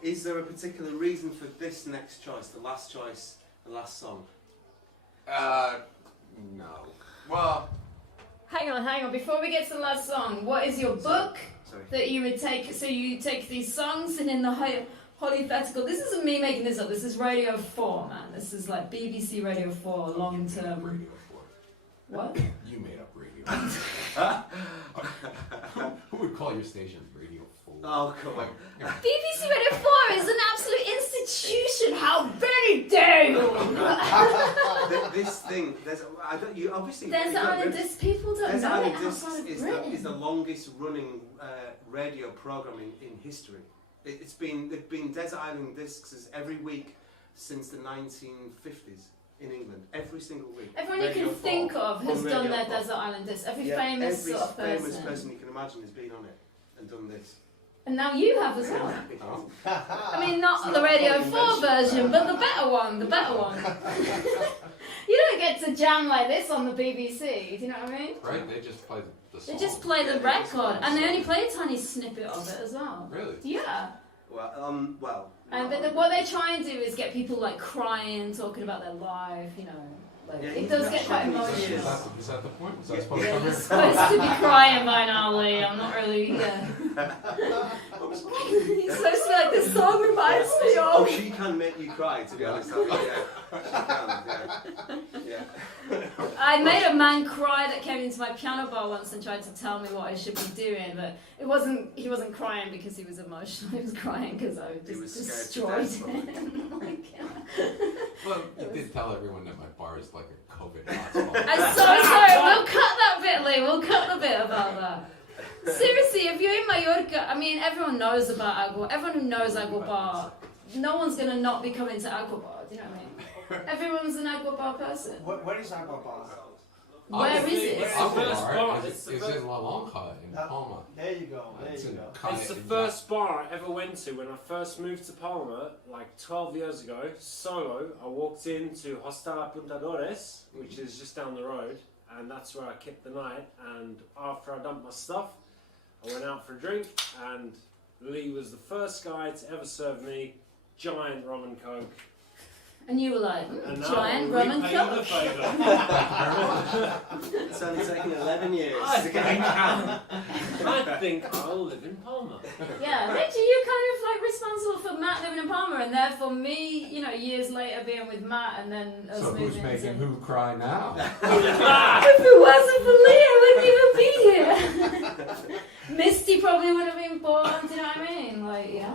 is there a particular reason for this next choice, the last song? No. Well, Hang on. Before we get to the last song, what is your book Sorry. that you would take? So you take these songs and in the hypothetical. This isn't me making this up. This is Radio 4, man. This is like BBC Radio 4, long term. Radio 4. What? You made up Radio 4. Who would call your station Radio 4? Oh, come on. BBC Radio 4 is an absolute institution. How very dare you? This thing, you obviously. Desert Island Discs, people don't Desert know it Island outside of Discs Britain. is the longest running radio program in history. They've been Desert Island Discs every week since the 1950s in England. Every single week. Everyone you Radio can 4, think of has on done Radio their 4. Desert Island Discs. Every Yeah, famous every sort of famous person you can imagine has been on it and done this. And now you have as well. Oh. I mean, not the Radio 4 version, but the better one. You don't get to jam like this on the BBC, do you know what I mean? Right? They just play the song. They just play the record, and they only play a tiny snippet of it as well. Really? Yeah. Well. But what they try and do is get people like crying, talking about their life, you know. Like, Yeah, it does get quite yeah. emotional. Is that the point? Was that Yeah. supposed Yeah, to you're come supposed to be crying by now, Lee. I'm not really. Yeah. You're supposed to be like, this song reminds me Oh, of. she can make you cry, to be honest. Yeah. I made a man cry that came into my piano bar once and tried to tell me what I should be doing, but he wasn't crying because he was emotional. He was crying because I He was just scared to destroyed death, him. Like, yeah. Well, you did tell everyone that my bar is like a COVID hotspot. I'm so sorry. We'll cut that bit, Lee. We'll cut the bit about that. Seriously, if you're in Mallorca, I mean, everyone knows about Agua. Everyone who knows Agua Bar, no one's gonna not be coming to Agua Bar. Do you know what I mean? Everyone's an Agua Bar person. Where is Agua Bar? Where is it? It's the Agua first Bar bar. is It's the in first- Mallorca in Palma. There you go. It's in It's the first bar I ever went to when I first moved to Palma, like 12 years ago, solo. I walked into Hostal Apuntadores, which is just down the road, and that's where I kept the night. And after I dumped my stuff, I went out for a drink, and Lee was the first guy to ever serve me giant rum and coke. And you were like, And now giant I'm rum and repaying the coke. favour. It's only taken 11 years I to get think I'll live in Palma. Yeah, Reggie, you're kind of like responsible for Matt living in Palma, and therefore me, you know, years later being with Matt, and then us So who's moving making to... who cry now? If it wasn't for Lee, I wouldn't even be here. Misty probably would have been born, do you know what I mean? Like, yeah.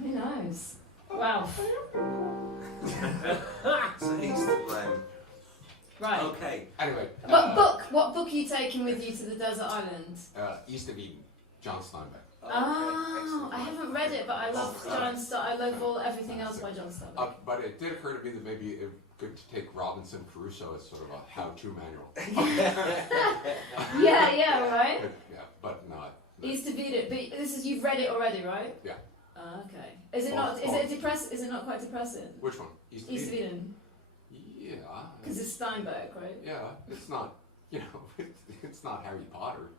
Who knows? Wow. So he's to blame. Right. Okay. Anyway. What book are you taking with you to the desert island? East of Eden, John Steinbeck. Oh, I haven't read it, but I love John Stott. I love everything else by John Stott. But it did occur to me that maybe it could take Robinson Crusoe as sort of a how-to manual. Yeah, right. Yeah, but not. East of Eden, but this is, you've read it already, right? Yeah. Okay. Is it not? Is it depressing? Is it not quite depressing? Which one? East of East of Eden. Eden, Yeah. because it's Steinbeck, right? Yeah, it's not. You know, it's not Harry Potter.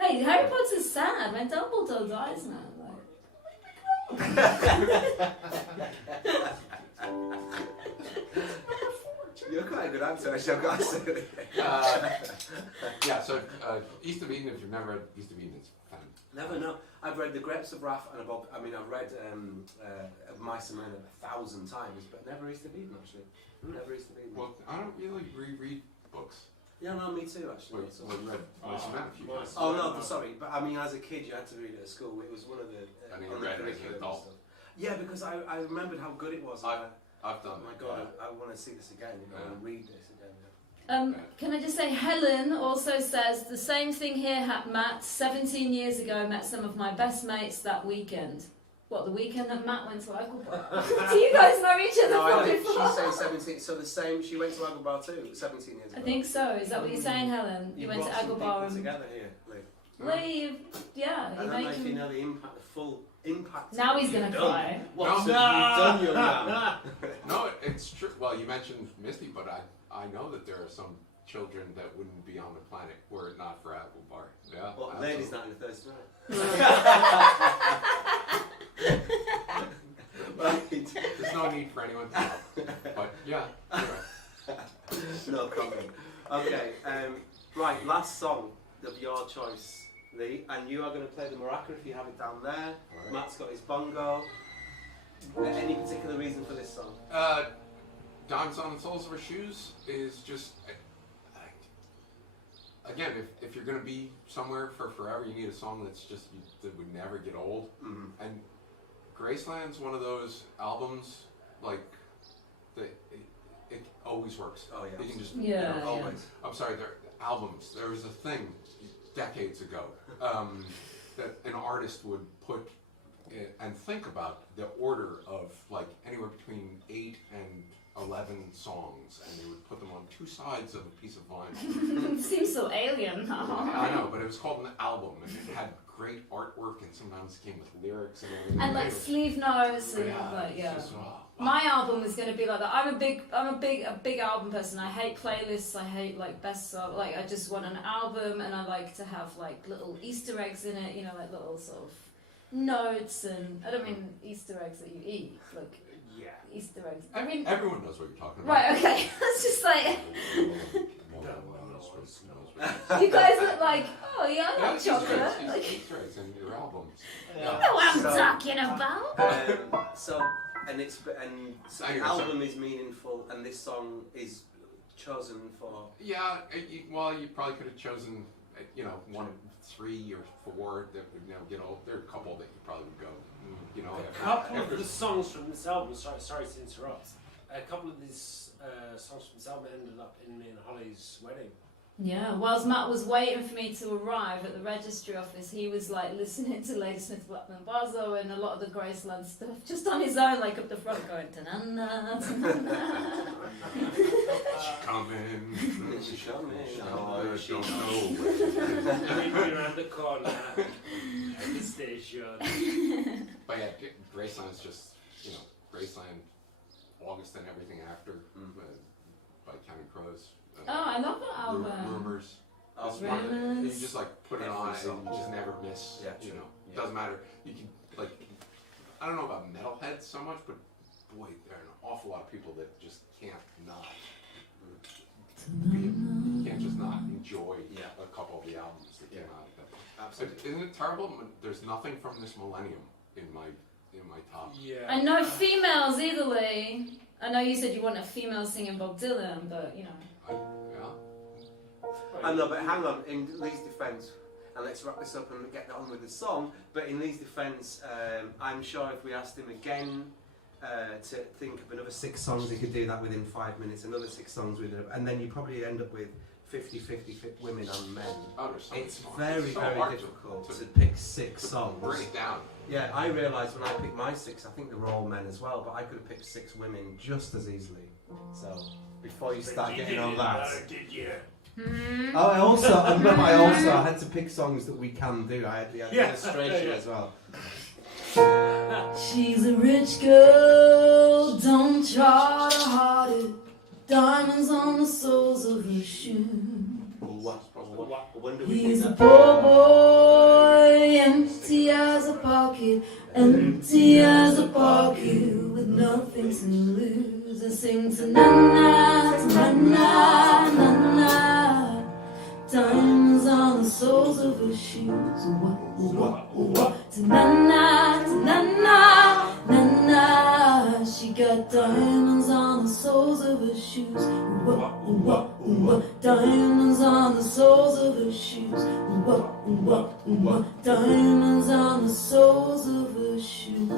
Hey, Harry Potter's sad when Dumbledore dies, man. You're quite a good actor, actually, I've got to say. Yeah, so East of Eden, if you've never read East of Eden, it's fun. Never know. I've read The Grapes of Wrath and I've read Mice and Men 1,000 times, but never East of Eden, actually. Never East of Eden. Well, I don't really reread books. Yeah, no, me too, actually. Well, you read Mice and Men a few times. Oh no, sorry, but I mean, as a kid, you had to read it at school. It was one of the. And you on read the it as an curriculum and adult. stuff. Yeah, because I remembered how good it was. I've done Oh my it. god, I want to see this again. I want to read this again. Can I just say, Helen also says the same thing here, Matt. 17 years ago, I met some of my best mates that weekend. What, the weekend that Matt went to Agua Bar? Do you guys know each other No, I from think before? she's saying 17. So the same. She went to Agua Bar too, 17 years ago. I think so. Is that what you're saying, Helen? You went brought to Agua some Bar people and... together here, Lee. Lee, yeah, I you don't know make if you him... know the impact, the full impact. Now he's going you've to done. cry. What No. have you done, young man? No, it's true. Well, you mentioned Misty, but I know that there are some children that wouldn't be on the planet were it not for Agua Bar. Yeah. What, absolutely. ladies' night on a Thursday night? Right. There's no need for anyone to know. But yeah, you're right. No comment. Okay, right, last song of your choice, Lee, and you are going to play the maraca if you have it down there. Right. Matt's got his bongo. Any particular reason for this song? Diamonds on the Soles of Her Shoes is just, again, if you're going to be somewhere for forever, you need a song that's just, that would never get old. Mm-hmm. And Graceland's one of those albums, like, that it always works. Oh, yeah. You can just, Yeah, yeah. Always. I'm sorry, albums. There was a thing decades ago that an artist would put and think about the order of like anywhere between 8 and 11 songs, and they would put them on two sides of a piece of vinyl. It seems so alien now. I know, but it was called an album, and it had great artwork, and sometimes it came with lyrics and everything. And like sleeve notes and like, it's yeah. just, wow. My album is going to be like that. I'm a big album person. I hate playlists. I hate like best of. Like I just want an album, and I like to have like little Easter eggs in it. You know, like little sort of notes, and I don't mean Easter eggs that you eat, like Yeah. Easter eggs. I mean, everyone knows what you're talking about. Right. Okay. It's just like you guys look like, oh yeah, I like chocolate. Like, Easter eggs in your albums. you know what I'm So- talking about. So the Anyway, album is meaningful, and this song is chosen for. Yeah, well, you probably could have chosen, one of 3 or 4 that would never get old. There are a couple that you probably would go, A couple of the songs from this album, sorry to interrupt, a couple of these songs from this album ended up in me and Holly's wedding. Yeah, whilst Matt was waiting for me to arrive at the registry office, he was like listening to Ladysmith Blackman Bazo and a lot of the Graceland stuff just on his own, like up the front going ta-na-na, ta-na-na. Coming. She's coming. Oh, She don't knows. know. Maybe around the corner at the station. But yeah, Graceland's just, Graceland, August and everything after, by Counting Crows. Oh, I love that album. Rumors. Oh, It's one that you Rumors. just put it on and you just never miss. Yeah, true. Yeah. Doesn't matter. You can I don't know about metalheads so much, but boy, there are an awful lot of people that just can't not. You can't just not enjoy a couple of the albums that came out. Absolutely. Isn't it terrible? There's nothing from this millennium in my top. Yeah. And no females either, Lee. I know you said you want a female singing Bob Dylan, but Yeah. I know, but hang on. In Lee's defence, and let's wrap this up and get on with the song. But in Lee's defence, I'm sure if we asked him again to think of another 6 songs, he could do that within 5 minutes. Another 6 songs and then you probably end up with 50-50 women and men. Oh, there's so many It's songs. very, so very hard difficult to to pick 6 songs. Bring it down. Yeah, I realised when I picked my 6, I think they were all men as well, but I could have picked 6 women just as easily. So before you start getting on that. Did you? Oh, I also had to pick songs that we can do. I had the illustration as well. she's a rich girl, don't try to hide it. Diamonds on the soles of her shoes. He's a poor boy, empty as a pocket, with nothing to lose. And sing ta-na-na, ta-na-na, na-na. Diamonds on the soles of her shoes. Ta-na-na, ta-na-na, na-na. She got diamonds on the soles of her shoes. Diamonds on the soles of her shoes. Diamonds on the soles of her shoes.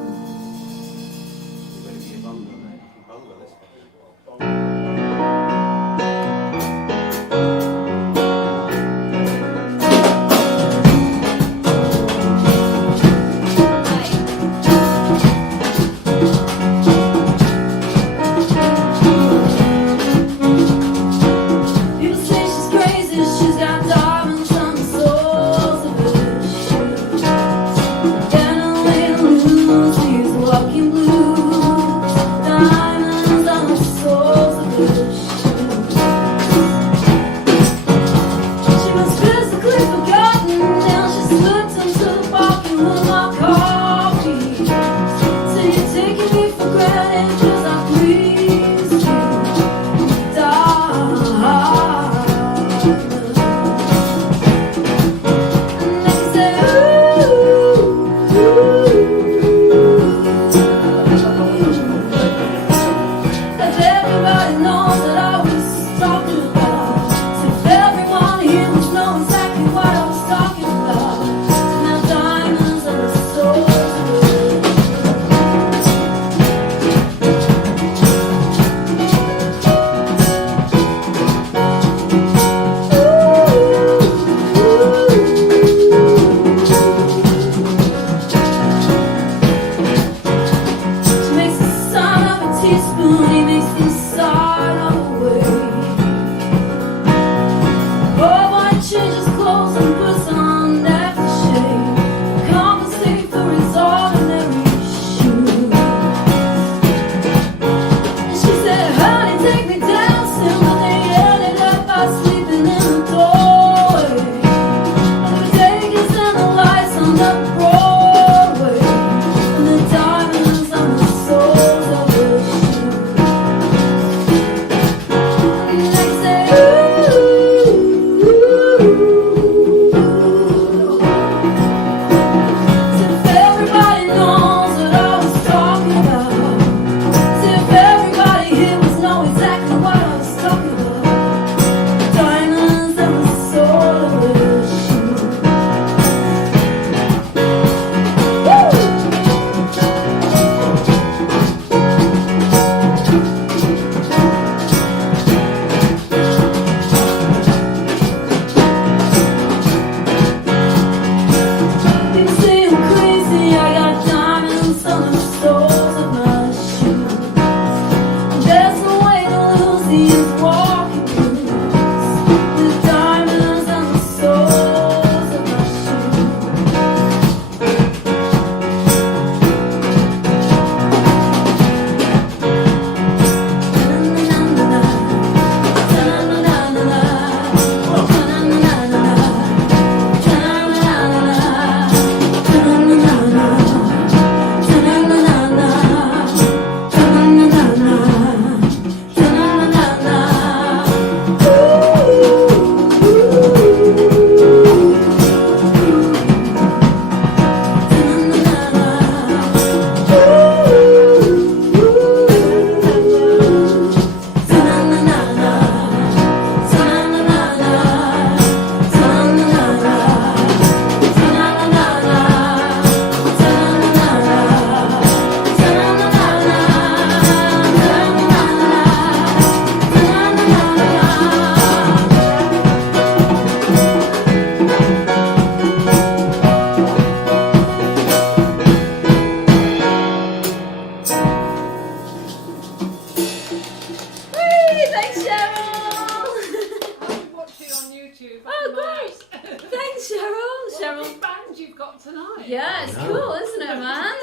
out tonight. Yeah, it's cool, isn't it, man?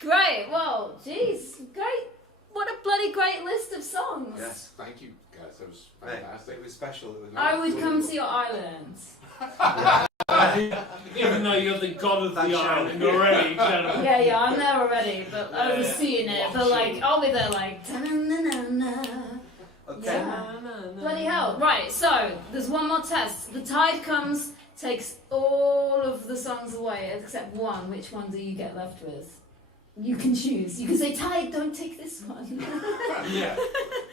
Great. Well, geez, great. What a bloody great list of songs. Yes. Thank you, guys. That was Mate, fantastic. it was special. It was I would come wonderful. to your island. Even though you're the god of That's the right. island already, gentlemen. Yeah, I'm there already, but Yeah, overseeing it. But like, I'll be there like. Ta-na-na-na-na. Okay. Yeah. Bloody hell. Right, so there's one more test. The tide comes, takes all of the songs away except one. Which one do you get left with? You can choose. You can say, Tide, don't take this one. Yeah.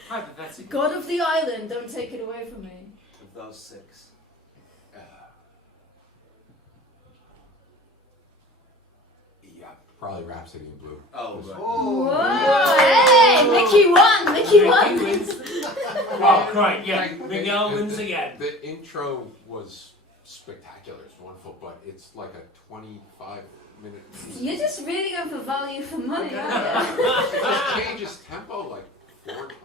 Hypothetically. God of the island, don't take it away from me. Of those 6. Yeah, probably Rhapsody in Blue. Oh, right. Whoa! Hey, Mickey won! Mickey won! Oh, great, yeah. Like, Miguel wins again. The intro was spectacular. It's wonderful, but it's like a 25-minute. You're just really going for value for money, aren't you? It just changes tempo like 4 times.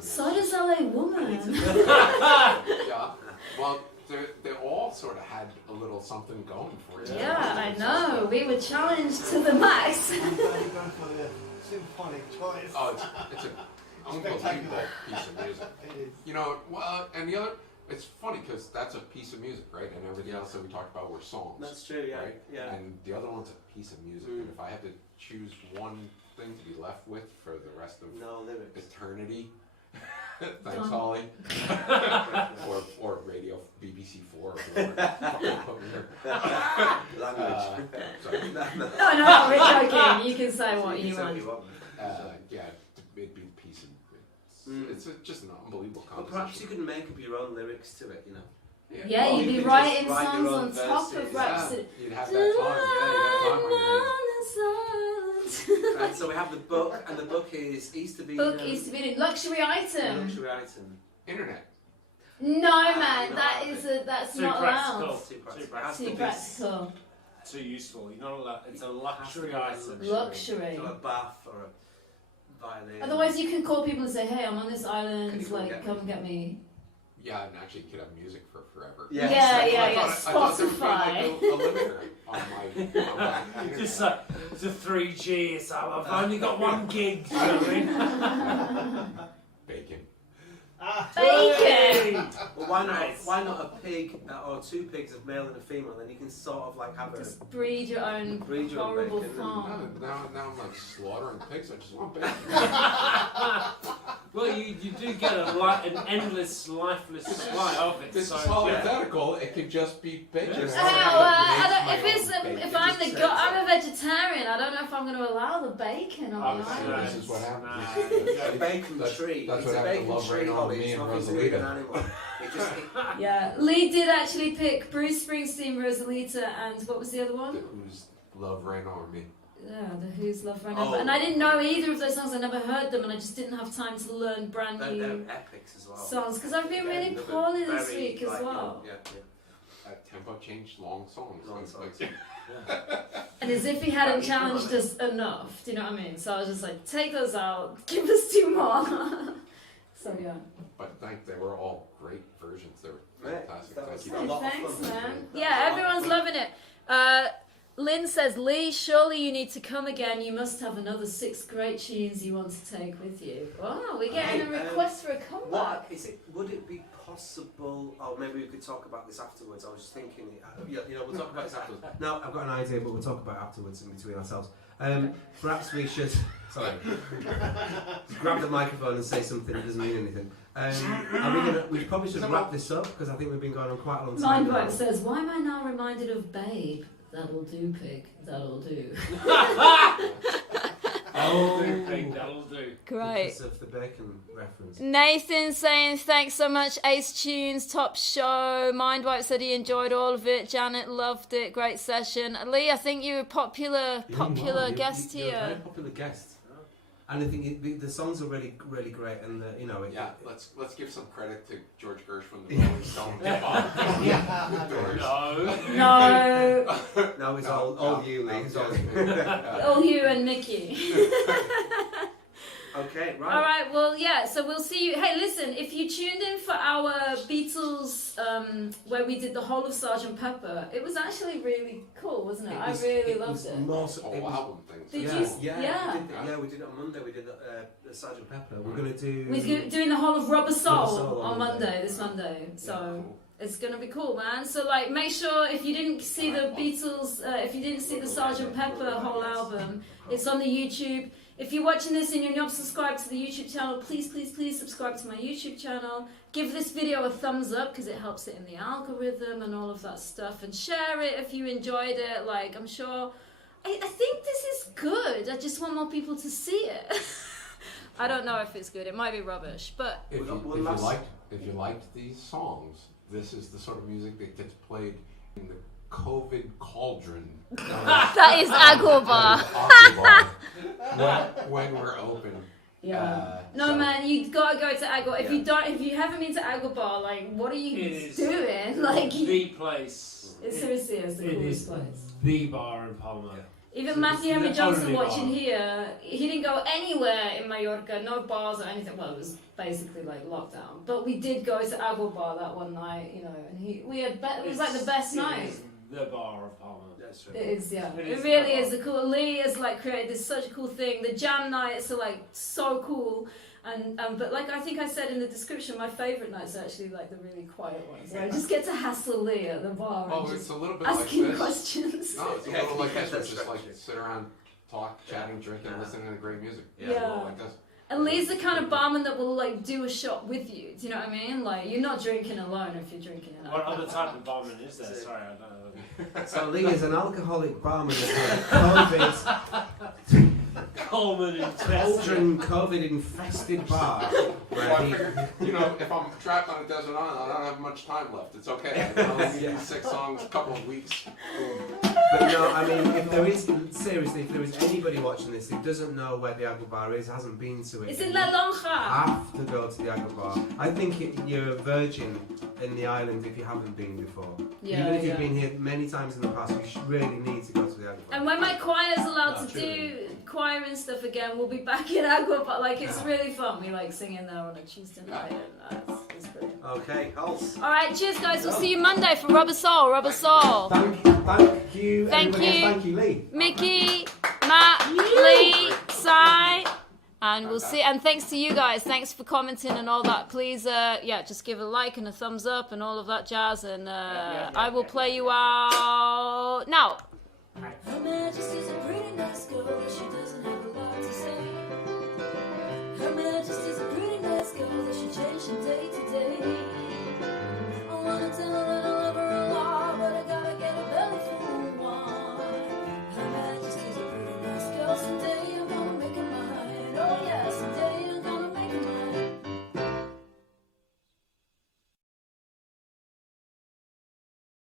So does LA Woman. Yeah. Well, they all sort of had a little something going for it. Yeah, I know. We were challenged to the max. I'm glad you're going for the symphonic choice. Oh, it's an unbelievable Spectacular. piece of music. It is. You know, well, and the other, it's funny because that's a piece of music, right? And everything else that we talked about were songs. That's true, yeah. Right? Yeah. And the other one's a piece of music. And if I had to choose one thing to be left with for the rest of No lyrics. eternity, thanks, Done. Holly. or radio, BBC 4 or whatever. Fucking put me here. Language. Sorry. No, we're joking. You can say what you want. Yeah, it'd be a piece of. It's just an unbelievable But composition. perhaps you could make up your own lyrics to it, you know. Yeah, Well, you'd you be could writing just write your songs own on top verses. of Rhapsody. You'd have that time. Yeah, you'd have time on your hands. Right, so we have the book, and the book is Easter Bean. Book is to be a luxury item. Luxury item. Internet. No, man, no, that's Too not practical. allowed. Too practical. Too It has to Too be practical. Too useful. You're not allowed. It's a luxury Has to item. be Luxury. So a bath or a violin. Otherwise, you can call people and say, "Hey, I'm on this Can island. you come Like, get come and get me." Yeah, and actually, you could have music for forever. Yeah. Yeah, yeah, I yeah. thought there would be Spotify. like a limiter on my internet. Just like the 3G. So I've only got 1 gig. You know what I mean? Bacon. Bacon. Well, why not? Nice. Why not a pig or 2 pigs, a male and a female? Then you can sort of like have a. Just breed your own Breed your own horrible bacon and- farm. Now I'm like slaughtering pigs. I just want bacon. Well, you do get an endless, lifeless supply of it. This So, is hypothetical. It could just be bacon. Just- If I'm the I'm a vegetarian, I don't know if I'm going to allow the bacon on the Obviously, island. this is what happens. A bacon That's- tree. that's It's what a happened to bacon Love tree, Right On Holly. Me It's and not considered an Rosalita. animal. It just, Yeah, Lee did actually pick Bruce Springsteen, Rosalita, and what was the other one? Whose love ran over me. Yeah, the Who's Love Right Oh. Now. And I didn't know either of those songs. I never heard them, and I just didn't have time to learn brand they're new epics as well. songs because I've been Yeah, really they're poorly this very, week as like, well. Yeah, Tempo changed, long songs. Long It's songs. like- And as if he hadn't But you challenged come on us enough, do you know what I mean? So I was just like, take those out, give us 2 more. So yeah. But they were all great versions. They were Right, fantastic. that Thank was you. a lot of Thanks, fun. man. That was Yeah, a lot of everyone's fun. loving it. Lynn says, Lee, surely you need to come again. You must have another 6 great tunes you want to take with you. Oh, we're getting a Hey, request for a comeback. What is it? Would it be possible? Oh, maybe we could talk about this afterwards. I was just thinking. We'll talk about this afterwards. No, I've got an idea, but we'll talk about it afterwards in between ourselves. Perhaps we should. Sorry. Grab the microphone and say something that doesn't mean anything. We probably should wrap this up because I think we've been going on quite a long time. Mindwipe says, why am I now reminded of Babe? That'll do, pig. That'll do. That'll do, pig, that'll do. Great. Because of the bacon reference. Nathan saying, thanks so much. Ace Tunes, top show. Mindwipe said he enjoyed all of it. Janet loved it. Great session. Lee, I think you're a popular guest You're a very here. popular guest. And I think the songs are really, really great, and Yeah, let's give some credit to George Gershwin, the Rolling Stone. The Doors. No. No, it's all you, Lee. It's all you. All you and Mickey. Okay, right. All right, well, yeah, so we'll see you. Hey, listen, if you tuned in for our Beatles, where we did the whole of Sgt. Pepper, it was actually really cool, wasn't it? I really loved it. Whole album thing. Did Yeah, you? yeah, we did it on Monday. We did the Sgt. Pepper. We're gonna do. We're doing the whole of Rubber Soul, Soul on on Monday, this Monday. So cool. it's gonna be cool, man. So like, make sure if you didn't see the Beatles, if you didn't see the Sgt. Pepper whole album, it's on the YouTube. If you're watching this and you're not subscribed to the YouTube channel, please, please, please subscribe to my YouTube channel. Give this video a thumbs up because it helps it in the algorithm and all of that stuff. And share it if you enjoyed it. Like, I'm sure... I think this is good. I just want more people to see it. I don't know if it's good. It might be rubbish, but... If you liked these songs, this is the sort of music that gets played in the COVID cauldron. That is Agua Bar. when we're open. Yeah. So Man, you gotta go to Agua. If you haven't been to Agua Bar, like, what are you doing? Like, the place. It seriously is the coolest place. The bar in Palma. Yeah. Even Matthew Henry Johnson only watching bar. here, he didn't go anywhere in Mallorca, no bars or anything. Well, it was basically like lockdown. But we did go to Agua Bar that one night, you know, and it was like the best night. Is the bar of Palma. That's right. It is, yeah. It It is really the is. The cool. Lee has like created this such a cool thing. The jam nights are like so cool. And but like I think I said in the description, my favourite nights are actually like the really quiet ones. Where I just get to hassle Lee at the bar and it's just a little bit ask like him this. questions. No, it's a little like this. That's It's just like right. sit around, talk, chatting, drinking, listening to great music. Yeah. It's a little like this. And Lee's the kind of barman that will like do a shot with you. Do you know what I mean? Like you're not drinking alone if you're drinking alone. What other type of barman is there? Sorry, I don't know. So Lee is an alcoholic barman that had COVID, Coleman and cauldron COVID infested bar. So Where I he, figured, if I'm trapped on a desert island, I don't have much time left. It's okay. I can only do 6 songs, a couple of weeks. but no, I mean, if there is anybody watching this who doesn't know where the Agua Bar is, hasn't been to it, It's in La Lonja. have to go to the Agua Bar. I think you're a virgin in the island if you haven't been before. Yeah, Even if you've yeah. been here many times in the past, you should really need to go to the Agua Bar. And when my choir's allowed No, to truly. do choir and stuff again, we'll be back in Agua Bar. Like it's really fun. We like singing there on a Tuesday night, and it's brilliant. Okay, Hulse. All right, cheers, guys. We'll see you Monday for Rubber Soul. Rubber Soul. Thank you. Thank everybody. you. Thank you, Lee. Mickey, Matt, Lee, Sai, and we'll see. And thanks to you guys. Thanks for commenting and all that. Please, just give a like and a thumbs up and all of that jazz. And I will play you out now. Her Majesty's a pretty nice girl, but she doesn't have a lot to say. Her Majesty's a pretty nice girl, that she changes from day to day.